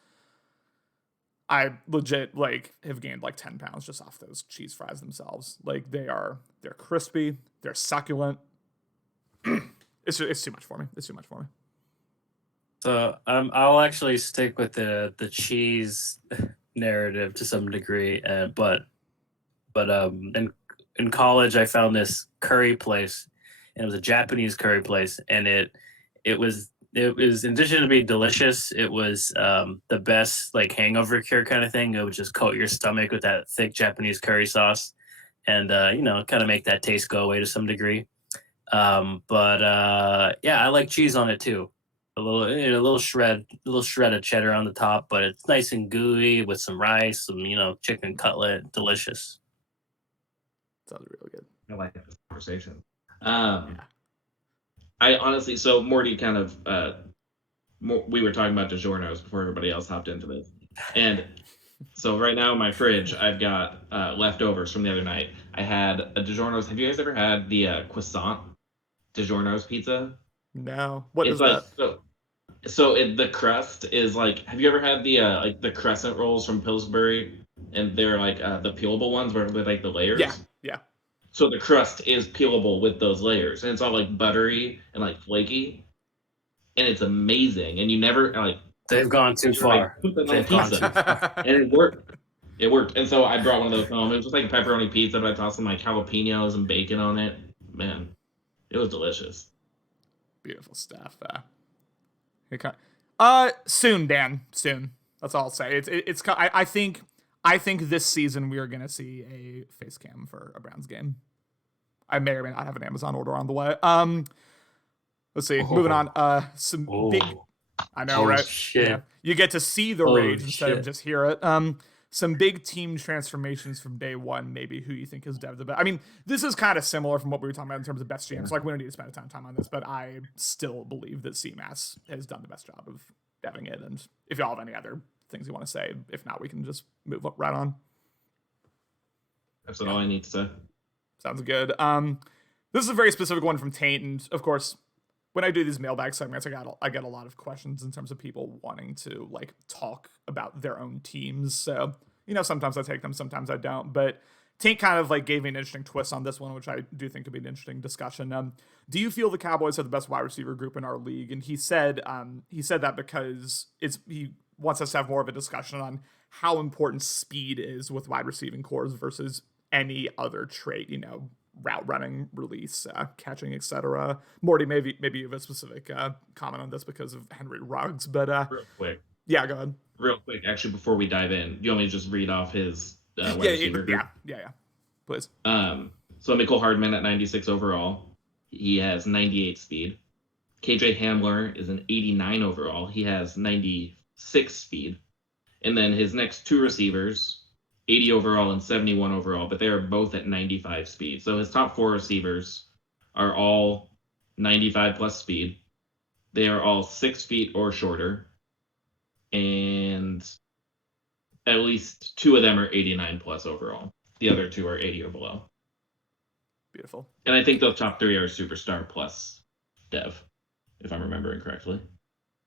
I legit like have gained like 10 pounds just off those cheese fries themselves. Like they're crispy, they're succulent. It's too much for me. It's too much for me. So I'll actually stick with the cheese narrative to some degree, but in college I found this curry place, and it was a Japanese curry place, and it was in addition to being delicious, it was the best like hangover cure kind of thing. It would just coat your stomach with that thick Japanese curry sauce, and kind of make that taste go away to some degree. But yeah, I like cheese on it too. A little shred of cheddar on the top, but it's nice and gooey with some rice, some chicken cutlet, delicious. Sounds really good. I like this conversation. I honestly, so Morty kind of, we were talking about DiGiorno's before everybody else hopped into this, and so right now in my fridge I've got leftovers from the other night. I had a DiGiorno's. Have you guys ever had the croissant DiGiorno's pizza? No. What It's is like that? the crust is like. Have you ever had the like the crescent rolls from Pillsbury? And they're like the peelable ones where they're like the layers. Yeah. So the crust is peelable with those layers, and it's all like buttery and like flaky, and it's amazing. And you never like They've gone too far. Put that on They've gone pizza, and it worked. It worked, and so I brought one of those home. It was just like a pepperoni pizza, but I tossed some like jalapenos and bacon on it. Man, it was delicious. Beautiful stuff. Soon, Dan. Soon. That's all I'll say. I think this season we are gonna see a face cam for a Browns game. I may or may not have an Amazon order on the way. Let's see. Moving on. Some big. I know, right? Shit. Yeah. You get to see the rage instead of just hear it. Some big team transformations from day one. Maybe who you think is dev the best. I mean, this is kind of similar from what we were talking about in terms of best GMs. Like we don't need to spend a ton of time on this, but I still believe that CMAS has done the best job of deving it. And if y'all have any other things you want to say, if not, we can just move right on. That's all I need to say. Sounds good. This is a very specific one from Taint, and of course, when I do these mailbag segments, I get a lot of questions in terms of people wanting to like talk about their own teams. So sometimes I take them, sometimes I don't. But Taint kind of like gave me an interesting twist on this one, which I do think could be an interesting discussion. Do you feel the Cowboys have the best wide receiver group in our league? And he said that because he wants us to have more of a discussion on how important speed is with wide receiving cores versus any other trait, route running, release, catching, etc. Morty, maybe you have a specific comment on this because of Henry Ruggs, but Real quick. Yeah, go ahead. Real quick, actually, before we dive in, do you want me to just read off his wide receiver group? Yeah, please. So Mecole Hardman at 96 overall, he has 98 speed. KJ Hamler is an 89 overall, he has 96 speed. And then his next two receivers, 80 overall and 71 overall, but they are both at 95 speed. So his top four receivers are all 95 plus speed. They are all 6 feet or shorter. And at least two of them are 89 plus overall. The other two are 80 or below. Beautiful. And I think those top three are superstar plus dev, if I'm remembering correctly.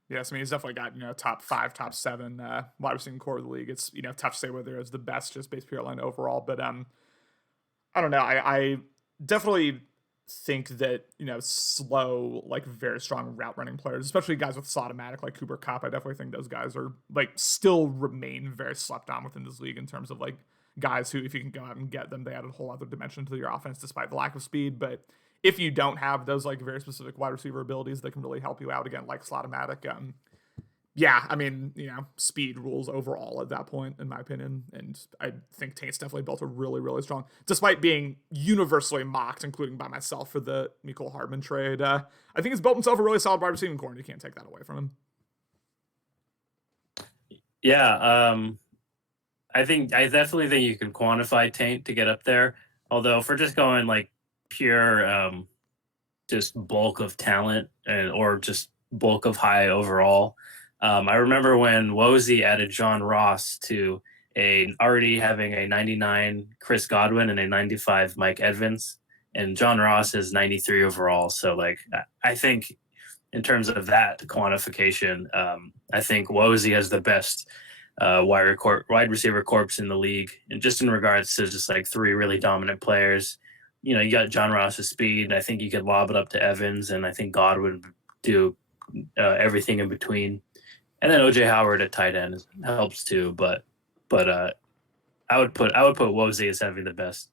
Yes, I mean, he's definitely got, top 5, top 7 wide receiving core of the league. It's, tough to say whether it's the best just based purely on overall. But I don't know. I definitely think that, slow, like very strong route running players, especially guys with Slotomatic like Cooper Kupp, I definitely think those guys are like still remain very slept on within this league in terms of like guys who, if you can go out and get them, they add a whole other dimension to your offense despite the lack of speed. But if you don't have those like very specific wide receiver abilities that can really help you out again, like Slotomatic, yeah, I mean, speed rules overall at that point, in my opinion. And I think Taint's definitely built a really, really strong, despite being universally mocked, including by myself, for the Mecole Hardman trade. I think he's built himself a really solid wide receiving core, and you can't take that away from him. Yeah, I definitely think you can quantify Taint to get up there. Although if we're just going like pure just bulk of talent or just bulk of high overall, I remember when Wosey added John Ross to already having a 99 Chris Godwin and a 95 Mike Evans, and John Ross is 93 overall. So like I think in terms of that quantification, I think Wosey has the best wide receiver corps in the league, and just in regards to just like three really dominant players. You got John Ross's speed. I think you could lob it up to Evans, and I think Godwin would do everything in between. And then OJ Howard at tight end helps too, but I would put Wosey as having the best.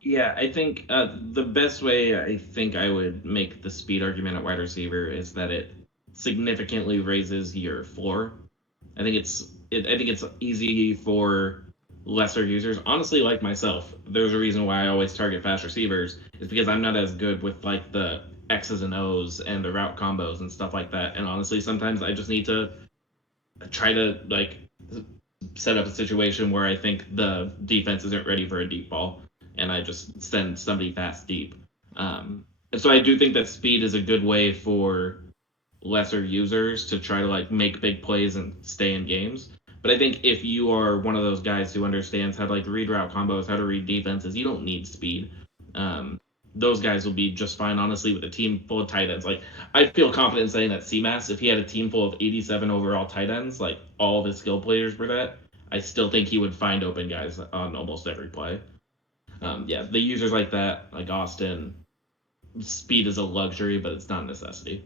Yeah, I think the best way I think I would make the speed argument at wide receiver is that it significantly raises your floor. I think I think it's easy for lesser users. Honestly, like myself, there's a reason why I always target fast receivers is because I'm not as good with like the X's and O's and the route combos and stuff like that. And honestly, sometimes I just need to try to like set up a situation where I think the defense isn't ready for a deep ball, and I just send somebody fast deep. And so I do think that speed is a good way for lesser users to try to like make big plays and stay in games. But I think if you are one of those guys who understands how to like read route combos, how to read defenses, you don't need speed. Those guys will be just fine, honestly, with a team full of tight ends. Like, I feel confident saying that CMAS, if he had a team full of 87 overall tight ends, like all of his skill players were that, I still think he would find open guys on almost every play. Yeah, the users like that, like Austin, speed is a luxury, but it's not a necessity.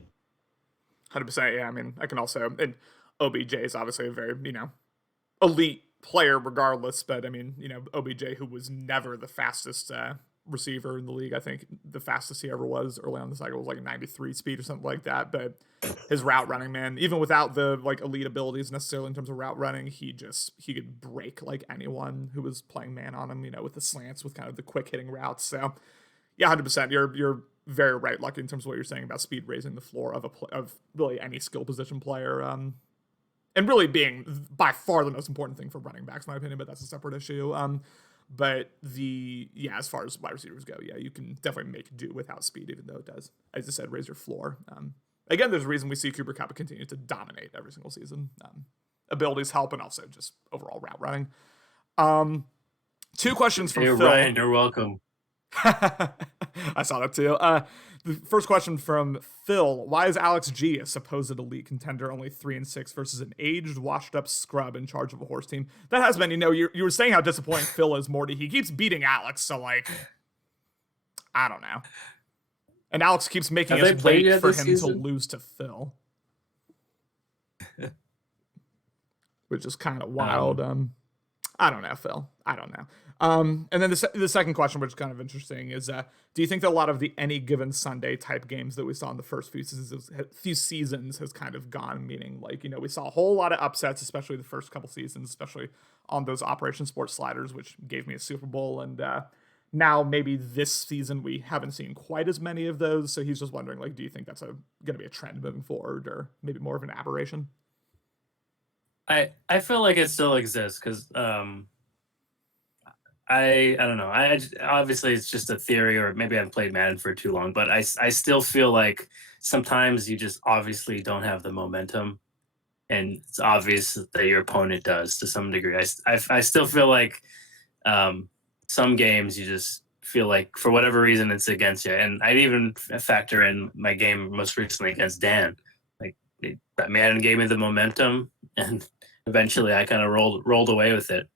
100%. Yeah, I mean, I can also, and OBJ is obviously a very, elite player regardless, but I mean, OBJ, who was never the fastest receiver in the league. I think the fastest he ever was early on the cycle was like 93 speed or something like that. But his route running, man, even without the like elite abilities necessarily in terms of route running, he could break like anyone who was playing man on him, with the slants, with kind of the quick hitting routes. So yeah, 100%. You're very right, Lucky, in terms of what you're saying about speed raising the floor of really any skill position player. And really being by far the most important thing for running backs, in my opinion, but that's a separate issue. But as far as wide receivers go, yeah, you can definitely make do without speed, even though it does, as I said, raise your floor. Again, there's a reason we see Cooper Kupp continue to dominate every single season. Abilities help, and also just overall route running. Two questions from Phil. Ryan, you're welcome. I saw that too. The first question from Phil: why is Alex G a supposed elite contender, only 3-6 versus an aged, washed-up scrub in charge of a horse team? That has been, you were saying how disappointing Phil is, Morty. He keeps beating Alex, so like, I don't know. And Alex keeps making us wait for him to lose to Phil, which is kind of wild. I don't know, Phil. I don't know. And then the second question, which is kind of interesting, is do you think that a lot of the any given Sunday type games that we saw in the first few seasons has kind of gone, meaning like, we saw a whole lot of upsets, especially the first couple seasons, especially on those Operation Sports sliders, which gave me a Super Bowl. And now maybe this season we haven't seen quite as many of those. So he's just wondering, like, do you think that's going to be a trend moving forward, or maybe more of an aberration? I feel like it still exists because I don't know. Obviously it's just a theory, or maybe I've played Madden for too long, but I still feel like sometimes you just obviously don't have the momentum, and it's obvious that your opponent does to some degree. I still feel like some games you just feel like for whatever reason it's against you, and I'd even factor in my game most recently against Dan. Like that Madden gave me the momentum, and eventually I kind of rolled away with it.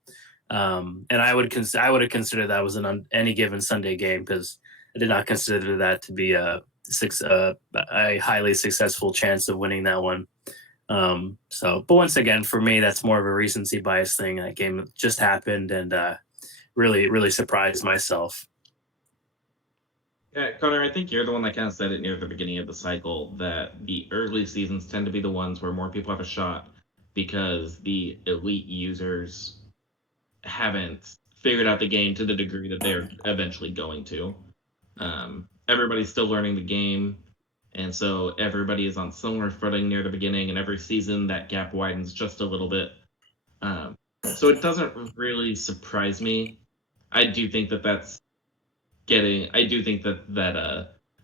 And I would have considered that was an any given Sunday game, because I did not consider that to be a highly successful chance of winning that one. But once again, for me, that's more of a recency bias thing. That game just happened, and really surprised myself. Yeah, Connor, I think you're the one that kind of said it near the beginning of the cycle, that the early seasons tend to be the ones where more people have a shot because the elite users haven't figured out the game to the degree that they're eventually going to. Everybody's still learning the game, and so everybody is on similar footing near the beginning, and every season that gap widens just a little bit. So it doesn't really surprise me. I do think that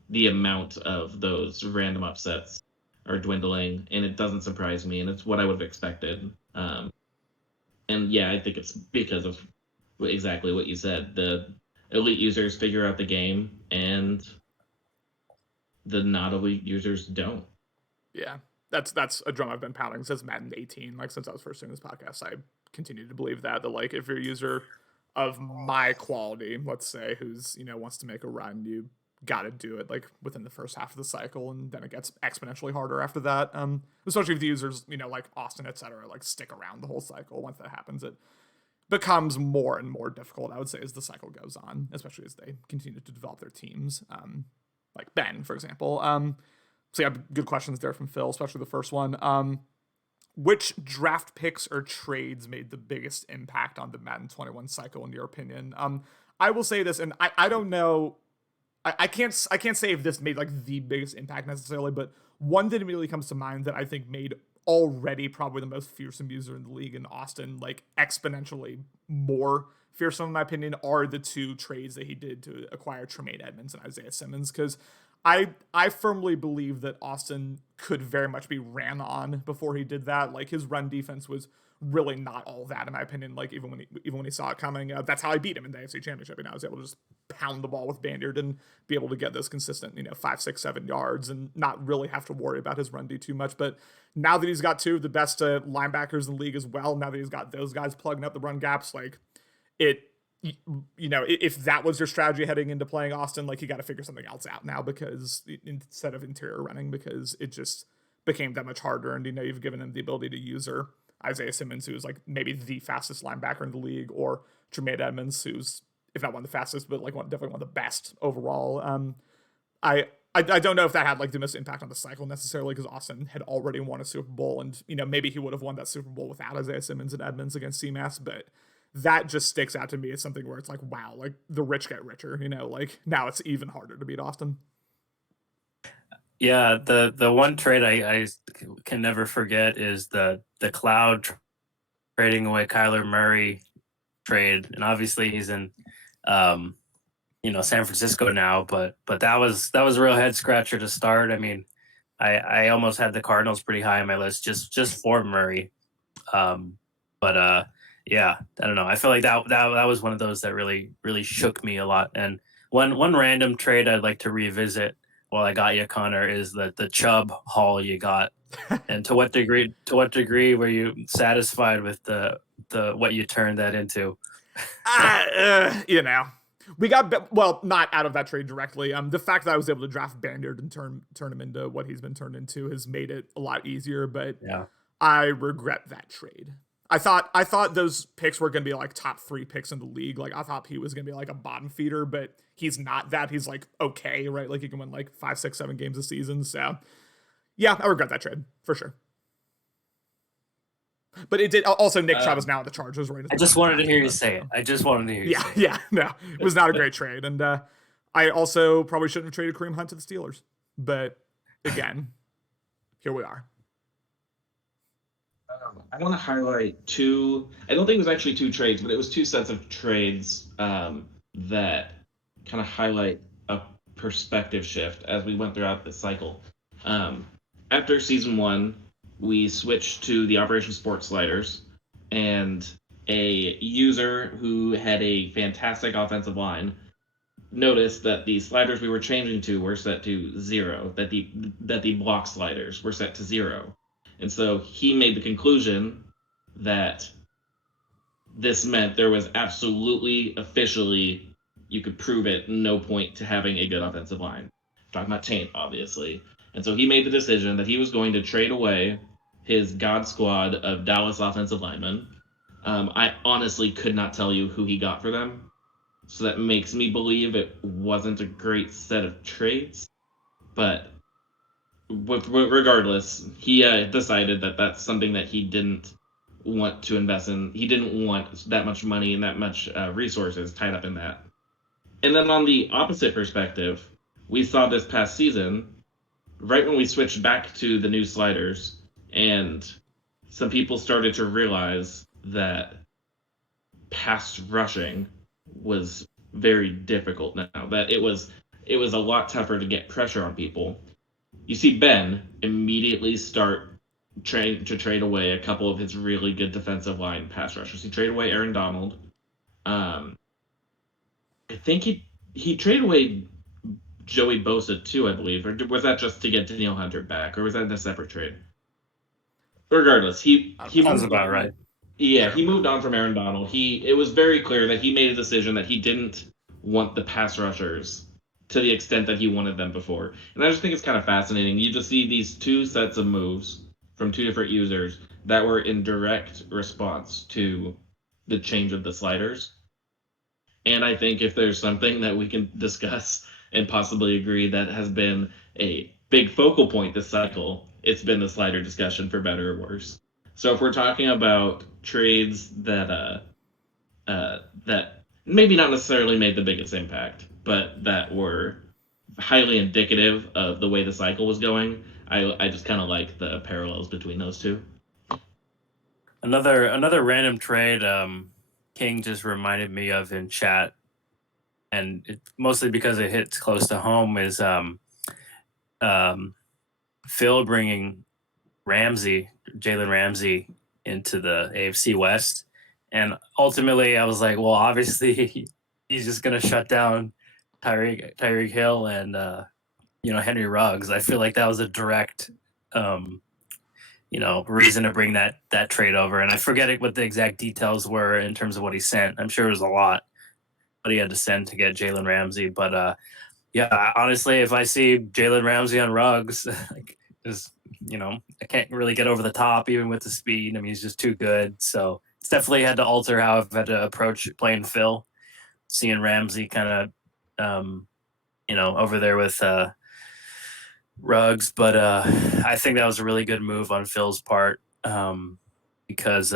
the amount of those random upsets are dwindling, and it doesn't surprise me, and it's what I would have expected. And yeah, I think it's because of exactly what you said. The elite users figure out the game, and the not elite users don't. Yeah. that's a drum I've been pounding since Madden 18. Like since I was first doing this podcast, I continue to believe that like if you're a user of my quality, let's say, who's wants to make a run, you got to do it like within the first half of the cycle, and then it gets exponentially harder after that. Especially if the users like Austin, etc., like stick around the whole cycle. Once that happens, it becomes more and more difficult, I would say, as the cycle goes on, especially as they continue to develop their teams. Like Ben, for example. So yeah, good questions there from Phil, especially the first one. Which draft picks or trades made the biggest impact on the Madden 21 cycle, in your opinion? I will say this, and I don't know, I can't say if this made like the biggest impact necessarily, but one that immediately comes to mind that I think made already probably the most fearsome user in the league in Austin, like exponentially more fearsome in my opinion, are the two trades that he did to acquire Tremaine Edmonds and Isaiah Simmons. Because I firmly believe that Austin could very much be ran on before he did that. Like his run defense was really not all that in my opinion. Like even when he saw it coming, that's how I beat him in the AFC Championship. I was able to just pound the ball with Bandiard and be able to get those consistent 5, 6, 7 yards and not really have to worry about his run D too much. But now that he's got two of the best linebackers in the league as well, now that he's got those guys plugging up the run gaps, like if that was your strategy heading into playing Austin, like you got to figure something else out now, because instead of interior running, because it just became that much harder. And you've given him the ability to use Isaiah Simmons, who's like maybe the fastest linebacker in the league, or Tremaine Edmonds, who's if not one of the fastest, but like definitely one of the best overall. I don't know if that had like the most impact on the cycle necessarily, because Austin had already won a Super Bowl, and maybe he would have won that Super Bowl without Isaiah Simmons and Edmonds against CMAS, but that just sticks out to me as something where it's like, wow, like the rich get richer, like now it's even harder to beat Austin. Yeah, the one trade I can never forget is the Cloud trading away Kyler Murray trade, and obviously he's in San Francisco now, but that was a real head scratcher to start. I mean, I almost had the Cardinals pretty high on my list just for Murray. Yeah, I don't know. I feel like that was one of those that really shook me a lot. And one random trade I'd like to revisit while I got you, Connor, is the Chubb haul you got. And to what degree were you satisfied with the what you turned that into? We got not out of that trade directly. The fact that I was able to draft Bandiard and turn him into what he's been turned into has made it a lot easier. But yeah, I regret that trade. I thought those picks were going to be like top 3 picks in the league. Like I thought he was going to be like a bottom feeder, but he's not that. He's like okay, right? Like he can win like 5, 6, 7 games a season. So yeah, I regret that trade for sure. But it did also. Nick Chubb is now in the Chargers, right? I just wanted to hear you say it. I just wanted to hear you say it. Yeah, no, it was not a great trade, and I also probably shouldn't have traded Kareem Hunt to the Steelers. But again, here we are. I want to highlight two. I don't think it was actually 2 trades, but it was 2 sets of trades that kind of highlight a perspective shift as we went throughout the cycle. After season 1, we switched to the Operation Sports sliders, and a user who had a fantastic offensive line noticed that the sliders we were changing to were set to 0, that the block sliders were set to 0. And so he made the conclusion that this meant there was absolutely, officially, you could prove it, no point to having a good offensive line. I'm talking about taint, obviously. And so he made the decision that he was going to trade away his God squad of Dallas offensive linemen. I honestly could not tell you who he got for them. So that makes me believe it wasn't a great set of trades. But regardless, he decided that that's something that he didn't want to invest in. He didn't want that much money and that much resources tied up in that. And then on the opposite perspective, we saw this past season, right when we switched back to the new sliders, and some people started to realize that pass rushing was very difficult now, that it was a lot tougher to get pressure on people. You see Ben immediately start trying to trade away a couple of his really good defensive line pass rushers. He traded away Aaron Donald. I think he traded away Joey Bosa too, I believe. Or was that just to get Danielle Hunter back? Or was that in a separate trade? regardless, he Okay. Sounds moved about on. right. Yeah, he moved on from Aaron Donald. It was very clear that he made a decision that he didn't want the pass rushers to the extent that he wanted them before. And I just think it's kind of fascinating. You just see these two sets of moves from two different users that were in direct response to the change of the sliders. And I think if there's something that we can discuss and possibly agree that has been a big focal point this cycle, it's been the slider discussion for better or worse. So if we're talking about trades that maybe not necessarily made the biggest impact, but that were highly indicative of the way the cycle was going, I just kind of like the parallels between those two. Another random trade King just reminded me of in chat, and mostly because it hits close to home, is Phil bringing Jalen Ramsey into the AFC West. And ultimately, I was like, well, obviously, he's just going to shut down Tyreek Hill and, Henry Ruggs. I feel like that was a direct, reason to bring that trade over. And I forget what the exact details were in terms of what he sent. I'm sure it was a lot, what he had to send to get Jalen Ramsey. But yeah, honestly, if I see Jalen Ramsey on Ruggs, like, just, I can't really get over the top even with the speed. I mean, he's just too good. So it's definitely had to alter how I've had to approach playing Phil. Seeing Ramsey kind of, over there with Ruggs, but I think that was a really good move on Phil's part because,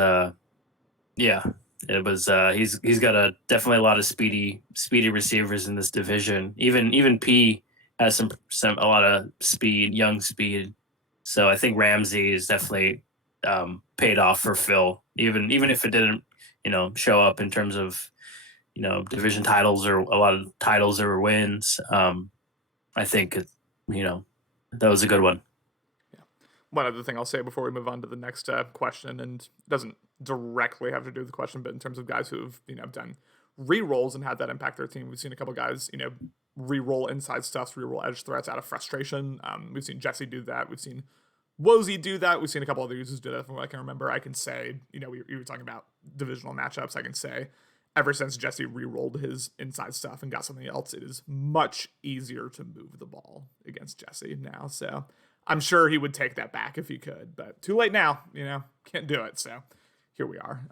yeah, it was. He's got definitely a lot of speedy receivers in this division. Even P has a lot of speed, young speed. So I think Ramsey is definitely paid off for Phil, even if it didn't, show up in terms of, division titles or a lot of titles or wins. I think, that was a good one. Yeah. One other thing I'll say before we move on to the next question, and it doesn't directly have to do with the question, but in terms of guys who've done re-rolls and had that impact their team, we've seen a couple guys re-roll inside stuffs, re-roll edge threats out of frustration. We've seen Jesse do that. We've seen Wozy do that. We've seen a couple other users do that from what I can remember. I can say, we were talking about divisional matchups. I can say ever since Jesse re-rolled his inside stuff and got something else, it is much easier to move the ball against Jesse now. So I'm sure he would take that back if he could, but too late now, can't do it. So here we are.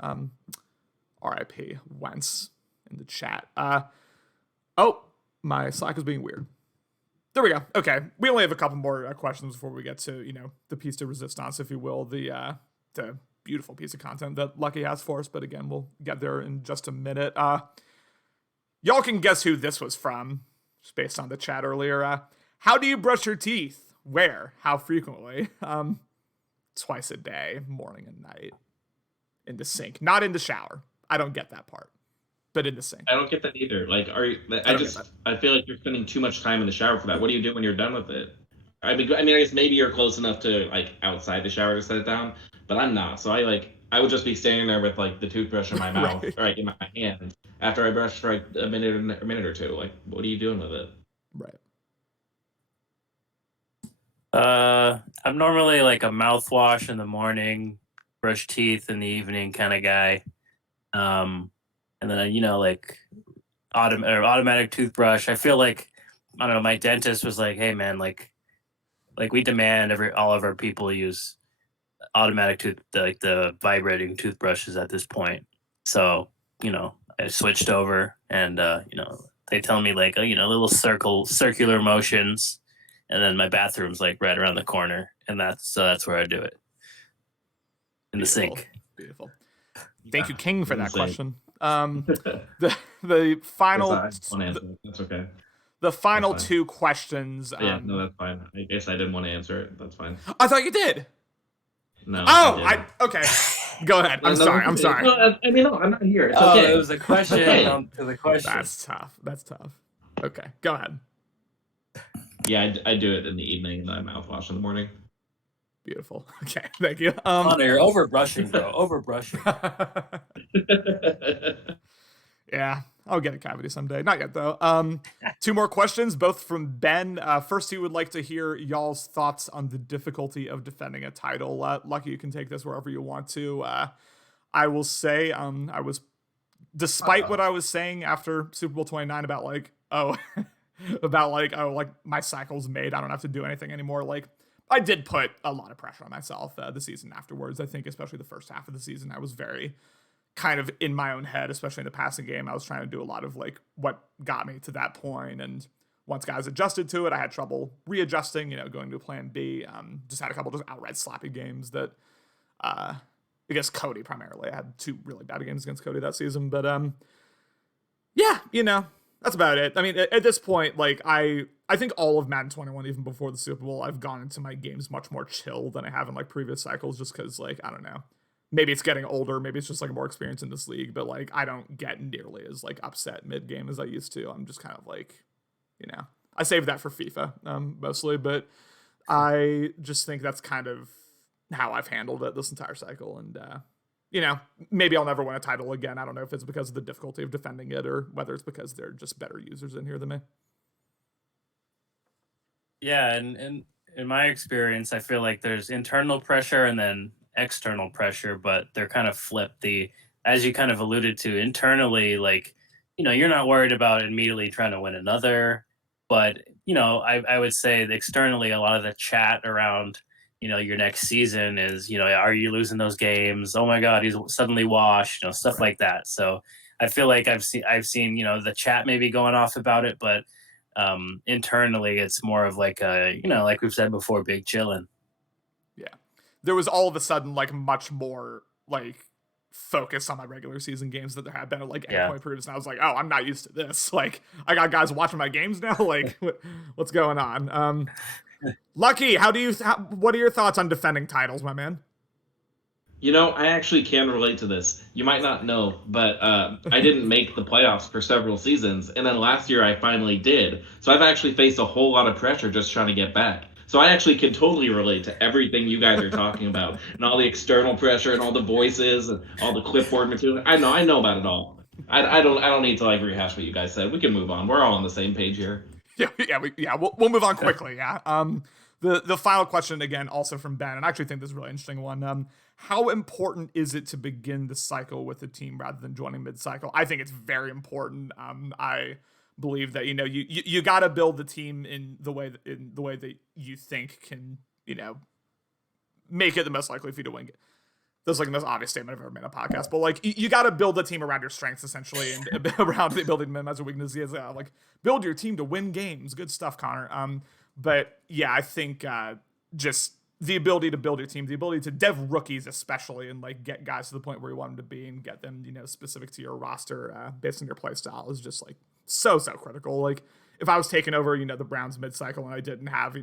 RIP Wentz in the chat. Oh, my Slack is being weird. There we go. Okay. We only have a couple more questions before we get to, the piece de resistance, if you will, the beautiful piece of content that Lucky has for us. But again, we'll get there in just a minute. Y'all can guess who this was from, just based on the chat earlier. How do you brush your teeth? Where? How frequently? Twice a day, morning and night. In the sink. Not in the shower. I don't get that part. But in the sink. I don't get that either. Like, I feel like you're spending too much time in the shower for that. What do you do when you're done with it? I mean, I guess maybe you're close enough to like outside the shower to set it down, but I'm not. So I would just be standing there with like the toothbrush in my mouth Right. or like in my hand after I brush for like a minute or two. Like, what are you doing with it? Right. I'm normally like a mouthwash in the morning, brush teeth in the evening kind of guy. And then, like automatic toothbrush. I feel like, I don't know, my dentist was like, hey man, like we demand all of our people use automatic the vibrating toothbrushes at this point. So, I switched over and, they tell me like, little circular motions. And then my bathroom's like right around the corner. And that's where I do it. In the sink. Beautiful. Thank you, King, for that Insane. question. The final That's okay. the final That's fine. two questions. Yeah, no, that's fine. I guess I didn't want to answer it. That's fine. I thought you did. No. Oh, okay. Go ahead. I'm sorry. No, I mean, no, I'm not here. It's Oh, okay. it was a question to the question. That's tough. Okay, go ahead. Yeah, I do it in the evening and then I mouthwash in the morning. Beautiful. Okay, thank you. Connor, you're overbrushing, bro. Overbrushing. Yeah. I'll get a cavity someday. Not yet though. 2 more questions, both from Ben. First, he would like to hear y'all's thoughts on the difficulty of defending a title. Lucky, you can take this wherever you want to. I will say, I was, despite what I was saying after Super Bowl 29 about like, my cycle's made, I don't have to do anything anymore. Like, I did put a lot of pressure on myself the season afterwards. I think especially the first half of the season, I was very kind of in my own head, especially in the passing game. I was trying to do a lot of like what got me to that point. And once guys adjusted to it, I had trouble readjusting, going to plan B. Just had a couple just outright sloppy games that, against Cody primarily. I had 2 really bad games against Cody that season. But yeah, that's about it. I mean, at this point, like I think all of Madden 21, even before the Super Bowl, I've gone into my games much more chill than I have in like previous cycles, just because like, I don't know. Maybe it's getting older. Maybe it's just like more experience in this league, but like I don't get nearly as like upset mid game as I used to. I'm just kind of like, I save that for FIFA mostly, but I just think that's kind of how I've handled it this entire cycle. And maybe I'll never win a title again. I don't know if it's because of the difficulty of defending it or whether it's because they're just better users in here than me. Yeah, and in my experience, I feel like there's internal pressure and then external pressure, but they're kind of flipped. As you kind of alluded to, internally, like, you're not worried about immediately trying to win another, but I would say that externally, a lot of the chat around your next season is, are you losing those games? Oh my God, he's suddenly washed, stuff like that. So I feel like I've seen the chat maybe going off about it, but internally it's more of like like we've said before, big chillin'. Yeah. There was all of a sudden like much more like focus on my regular season games that there had been at like any point previous. And I was like, oh, I'm not used to this. Like I got guys watching my games now. Like what's going on? Lucky, what are your thoughts on defending titles, my man? I actually can relate to this. You might not know, but I didn't make the playoffs for several seasons, and then last year I finally did. So I've actually faced a whole lot of pressure just trying to get back. So I actually can totally relate to everything you guys are talking about, and all the external pressure, and all the voices, and all the clipboard material. I know about it all. I don't need to like rehash what you guys said. We can move on. We're all on the same page here. We'll move on quickly. Yeah. The final question again, also from Ben, and I actually think this is a really interesting one. How important is it to begin the cycle with a team rather than joining mid-cycle? I think it's very important. I believe that you got to build the team in the way that you think can make it the most likely for you to win. That's like the most obvious statement I've ever made on a podcast, but like you got to build the team around your strengths essentially, and around the ability to minimize your weaknesses. Like build your team to win games. Good stuff, Connor. But yeah, I think just the ability to build your team, the ability to dev rookies especially, and like get guys to the point where you want them to be and get them specific to your roster based on your play style is just like so critical. Like if I was taking over the Browns mid-cycle and I didn't have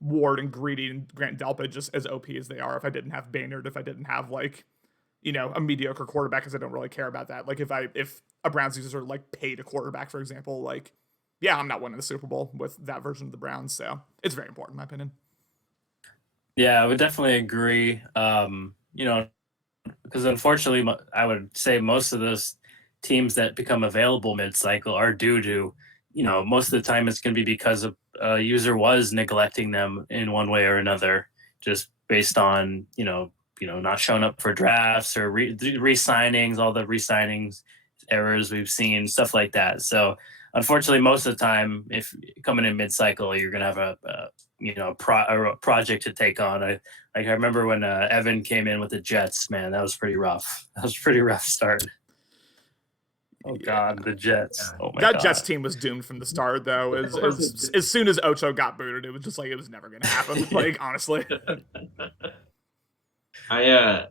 Ward and Greedy and Grant Delpit just as OP as they are, if I didn't have Baynard, if I didn't have like a mediocre quarterback, because I don't really care about that. Like if a Browns user like paid a quarterback, for example, like yeah, I'm not winning the Super Bowl with that version of the Browns. So it's very important in my opinion. Yeah, I would definitely agree. Because unfortunately, I would say most of those teams that become available mid-cycle are due to, most of the time it's going to be because a user was neglecting them in one way or another, just based on, not showing up for drafts or re-signings, all the re-signings errors we've seen, stuff like that. So unfortunately, most of the time, if coming in mid-cycle, you're going to have a project to take on. I remember when Evan came in with the Jets, man, that was pretty rough. That was a pretty rough start. Oh God, the Jets. Oh my God. That Jets team was doomed from the start, though. As soon as Ocho got booted, it was just like it was never going to happen. Like honestly. I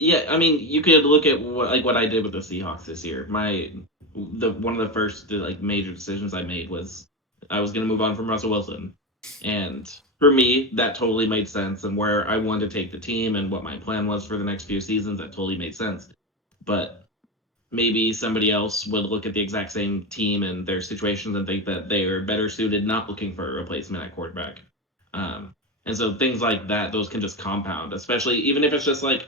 mean, you could look at what I did with the Seahawks this year. One of the first major decisions I made was I was going to move on from Russell Wilson, and for me that totally made sense. And where I wanted to take the team and what my plan was for the next few seasons, that totally made sense. But maybe somebody else would look at the exact same team and their situations and think that they are better suited not looking for a replacement at quarterback. And so things like that, those can just compound, especially even if it's just like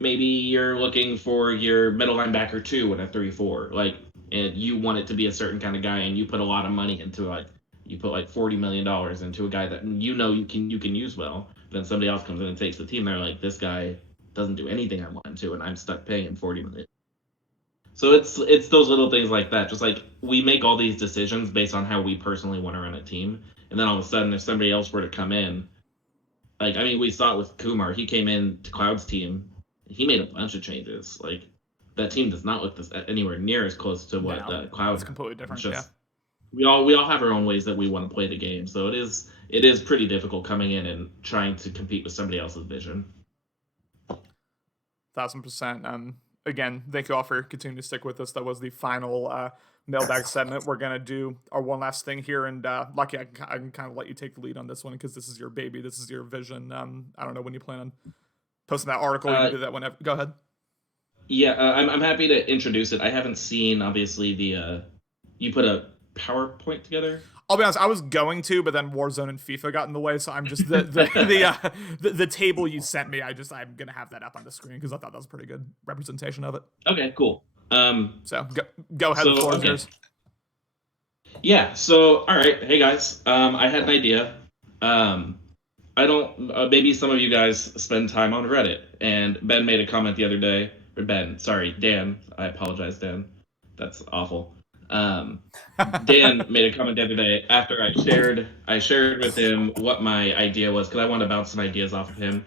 maybe you're looking for your middle linebacker 2 in a 3-4. Like and you want it to be a certain kind of guy, and you put a lot of money into like you put like $40 million into a guy that you can use well. Then somebody else comes in and takes the team. They're like, this guy doesn't do anything I want him to, and I'm stuck paying him $40 million. So it's those little things like that. Just like we make all these decisions based on how we personally want to run a team, and then all of a sudden, if somebody else were to come in, like I mean, we saw it with Kumar. He came in to Cloud's team. He made a bunch of changes. Like that team does not look this anywhere near as close to what Cloud. It's completely different. Just, we all have our own ways that we want to play the game. So it is pretty difficult coming in and trying to compete with somebody else's vision. 1000%. Again, thank you all for continuing to stick with us. That was the final mailbag segment. We're gonna do our one last thing here, and Lucky, I can kind of let you take the lead on this one because this is your baby. This is your vision. I don't know when you plan on posting that article. You can do that whenever. Go ahead. Yeah, I'm happy to introduce it. I haven't seen obviously the you put a PowerPoint together. I'll be honest, I was going to, but then Warzone and FIFA got in the way, so I'm just the table you sent me. I'm gonna have that up on the screen because I thought that was a pretty good representation of it. Okay, cool. So go ahead. The floor is yours. Yeah. So all right, hey guys. I had an idea. I don't. Maybe some of you guys spend time on Reddit, and Ben made a comment the other day. Or Dan. I apologize, Dan. That's awful. Dan made a comment the other day after I shared with him what my idea was because I wanted to bounce some ideas off of him.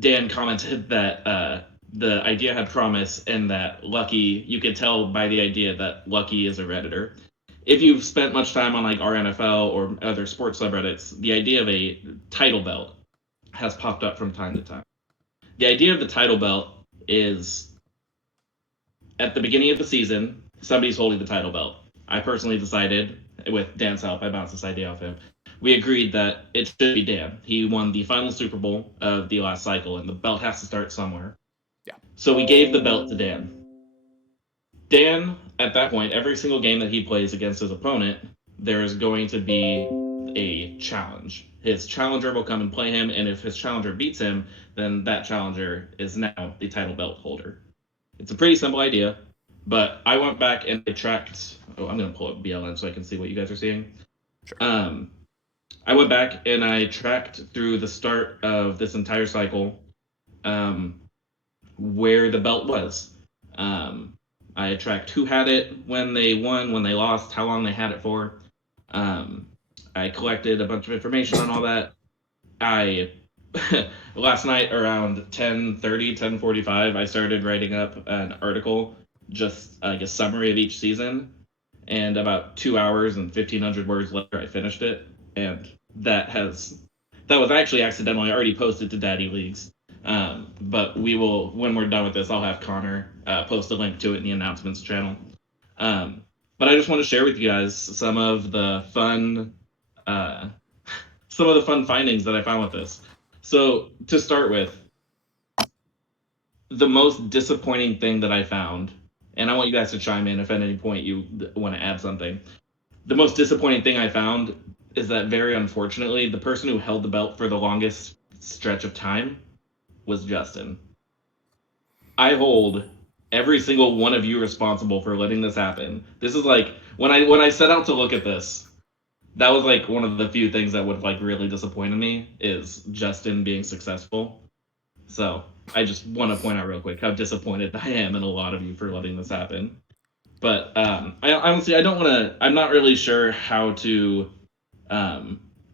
Dan commented that the idea had promise and that Lucky, you could tell by the idea that Lucky is a Redditor. If you've spent much time on like our NFL or other sports subreddits, the idea of a title belt has popped up from time to time. The idea of the title belt is at the beginning of the season, somebody's holding the title belt. I personally decided, with Dan's help, I bounced this idea off him. We agreed that it should be Dan. He won the final Super Bowl of the last cycle, and the belt has to start somewhere. Yeah. So we gave the belt to Dan. Dan, at that point, every single game that he plays against his opponent, there is going to be a challenge. His challenger will come and play him, and if his challenger beats him, then that challenger is now the title belt holder. It's a pretty simple idea, but I went back and I tracked. Oh, I'm going to pull up BLN so I can see what you guys are seeing. Sure. I went back and I tracked through the start of this entire cycle where the belt was. I tracked who had it, when they won, when they lost, how long they had it for. I collected a bunch of information on all that. Last night around 10:45, I started writing up an article, just like a summary of each season. And about 2 hours and 1,500 words later, I finished it. And that was actually accidentally already posted to Daddy Leagues. But we will, when we're done with this, I'll have Connor post a link to it in the announcements channel. But I just want to share with you guys some of the fun findings that I found with this. So to start with, the most disappointing thing that I found, and I want you guys to chime in if at any point you want to add something. The most disappointing thing I found is that, very unfortunately, the person who held the belt for the longest stretch of time was Justin. I hold every single one of you responsible for letting this happen. This is like, when I set out to look at this, that was like one of the few things that would like really disappointed me is Justin being successful. So I just want to point out real quick how disappointed I am in a lot of you for letting this happen. But I honestly, I'm not really sure how to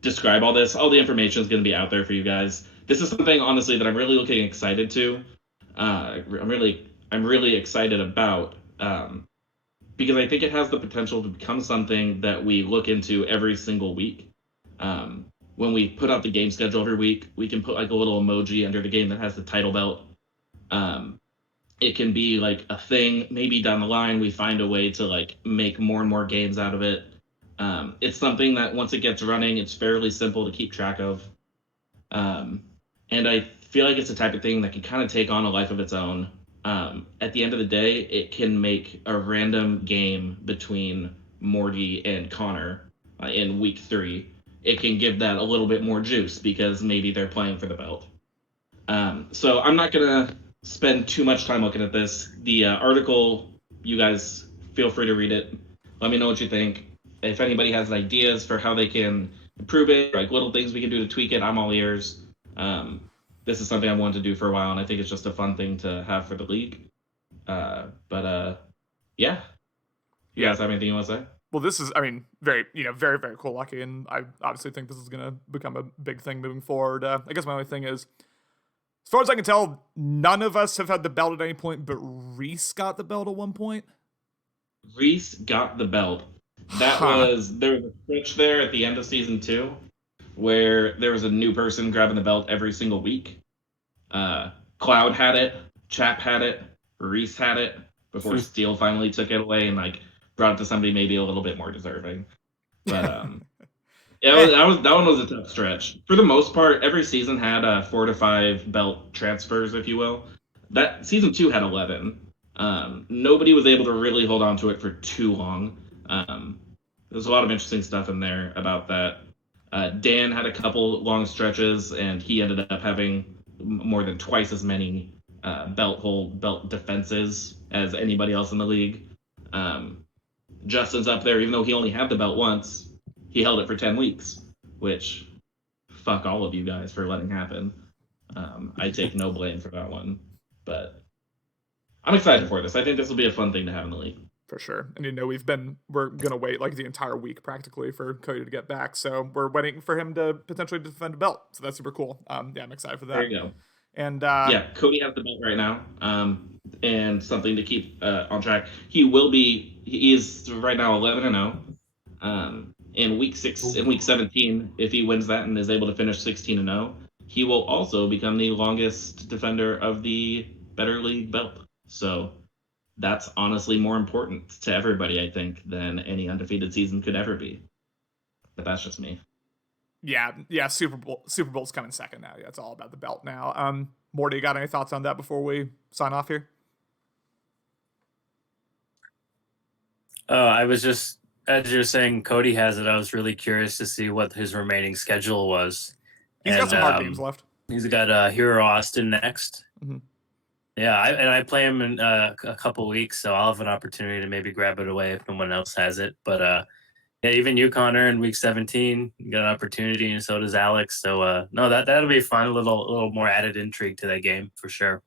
describe all this. All the information is going to be out there for you guys. This is something honestly that I'm really looking excited to. I'm really excited about. Because I think it has the potential to become something that we look into every single week. When we put out the game schedule every week, we can put like a little emoji under the game that has the title belt. It can be like a thing. Maybe down the line, we find a way to like make more and more games out of it. It's something that once it gets running, it's fairly simple to keep track of. And I feel like it's the type of thing that can kind of take on a life of its own. At the end of the day, it can make a random game between Morty and Connor in week 3. It can give that a little bit more juice because maybe they're playing for the belt. So I'm not going to spend too much time looking at this. The article, you guys feel free to read it. Let me know what you think. If anybody has ideas for how they can improve it, like little things we can do to tweak it, I'm all ears. This is something I wanted to do for a while, and I think it's just a fun thing to have for the league. Yeah. You guys have anything you want to say? Well, this is, I mean, very, very, very cool, Lucky, and I obviously think this is going to become a big thing moving forward. I guess my only thing is, as far as I can tell, none of us have had the belt at any point, but Reese got the belt at one point. Reese got the belt. There was a switch there at the end of season 2 where there was a new person grabbing the belt every single week. Cloud had it, Chap had it, Reese had it before Steel finally took it away and like brought it to somebody maybe a little bit more deserving. But yeah, that one was a tough stretch. For the most part, every season had 4 to 5 belt transfers, if you will. That season 2 had 11. Nobody was able to really hold on to it for too long. There's a lot of interesting stuff in there about that. Dan had a couple long stretches, and he ended up having more than twice as many belt defenses as anybody else in the league. Justin's up there, even though he only had the belt once, he held it for 10 weeks, which fuck all of you guys for letting happen. I take no blame for that one, but I'm excited for this. I think this will be a fun thing to have in the league. For sure. And we're going to wait like the entire week practically for Cody to get back. So we're waiting for him to potentially defend a belt. So that's super cool. Yeah, I'm excited for that. There you go. And yeah, Cody has the belt right now. And something to keep on track. He is right now 11-0. In week 17, if he wins that and is able to finish 16-0, he will also become the longest defender of the Better League belt. So that's honestly more important to everybody, I think, than any undefeated season could ever be. But that's just me. Yeah, Super Bowl's coming second now. Yeah, it's all about the belt now. Morty, you got any thoughts on that before we sign off here? I was just, as you're saying, Cody has it. I was really curious to see what his remaining schedule was. He's got some hard games left. He's got Hero Austin next. Mm-hmm. Yeah, I play him in a couple weeks, so I'll have an opportunity to maybe grab it away if no one else has it. But yeah, even you, Connor, in week 17, you got an opportunity, and so does Alex. So no, that'll be fun. A little more added intrigue to that game for sure.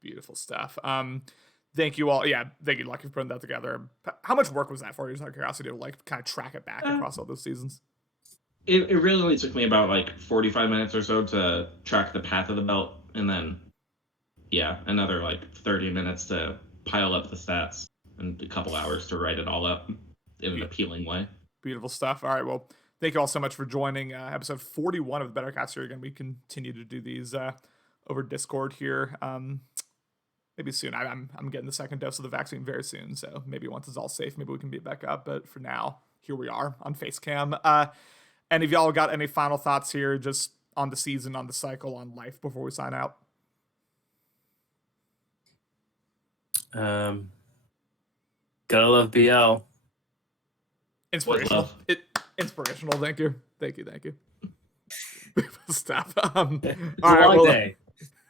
Beautiful stuff. Thank you all. Yeah, thank you, Lucky, for putting that together. How much work was that for you? Just out of curiosity to like kind of track it back across all those seasons. It really only took me about like 45 minutes or so to track the path of the belt, and then another like 30 minutes to pile up the stats, and a couple hours to write it all up in an appealing way. Beautiful stuff. All right, well, thank you all so much for joining episode 41 of the Bettercast here. Again, we continue to do these over Discord here. Maybe soon. I'm getting the second dose of the vaccine very soon, so maybe once it's all safe, maybe we can beat back up. But for now, here we are on Facecam. And if y'all got any final thoughts here, just on the season, on the cycle, on life before we sign out? Gotta love BL. Inspirational. Inspirational. Thank you. Stuff. Long day.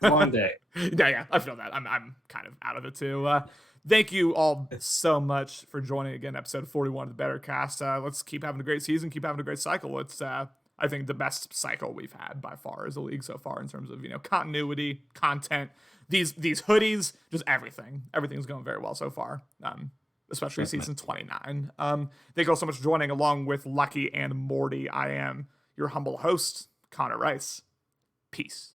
Long day. Yeah. I feel that. I'm kind of out of it too. Thank you all so much for joining again, episode 41 of the Bettercast. Let's keep having a great season, keep having a great cycle. It's I think the best cycle we've had by far as a league so far in terms of continuity, content, these hoodies, just everything. Everything's going very well so far. Especially season 29. Thank you all so much for joining along with Lucky and Morty. I am your humble host, Connor Rice. Peace.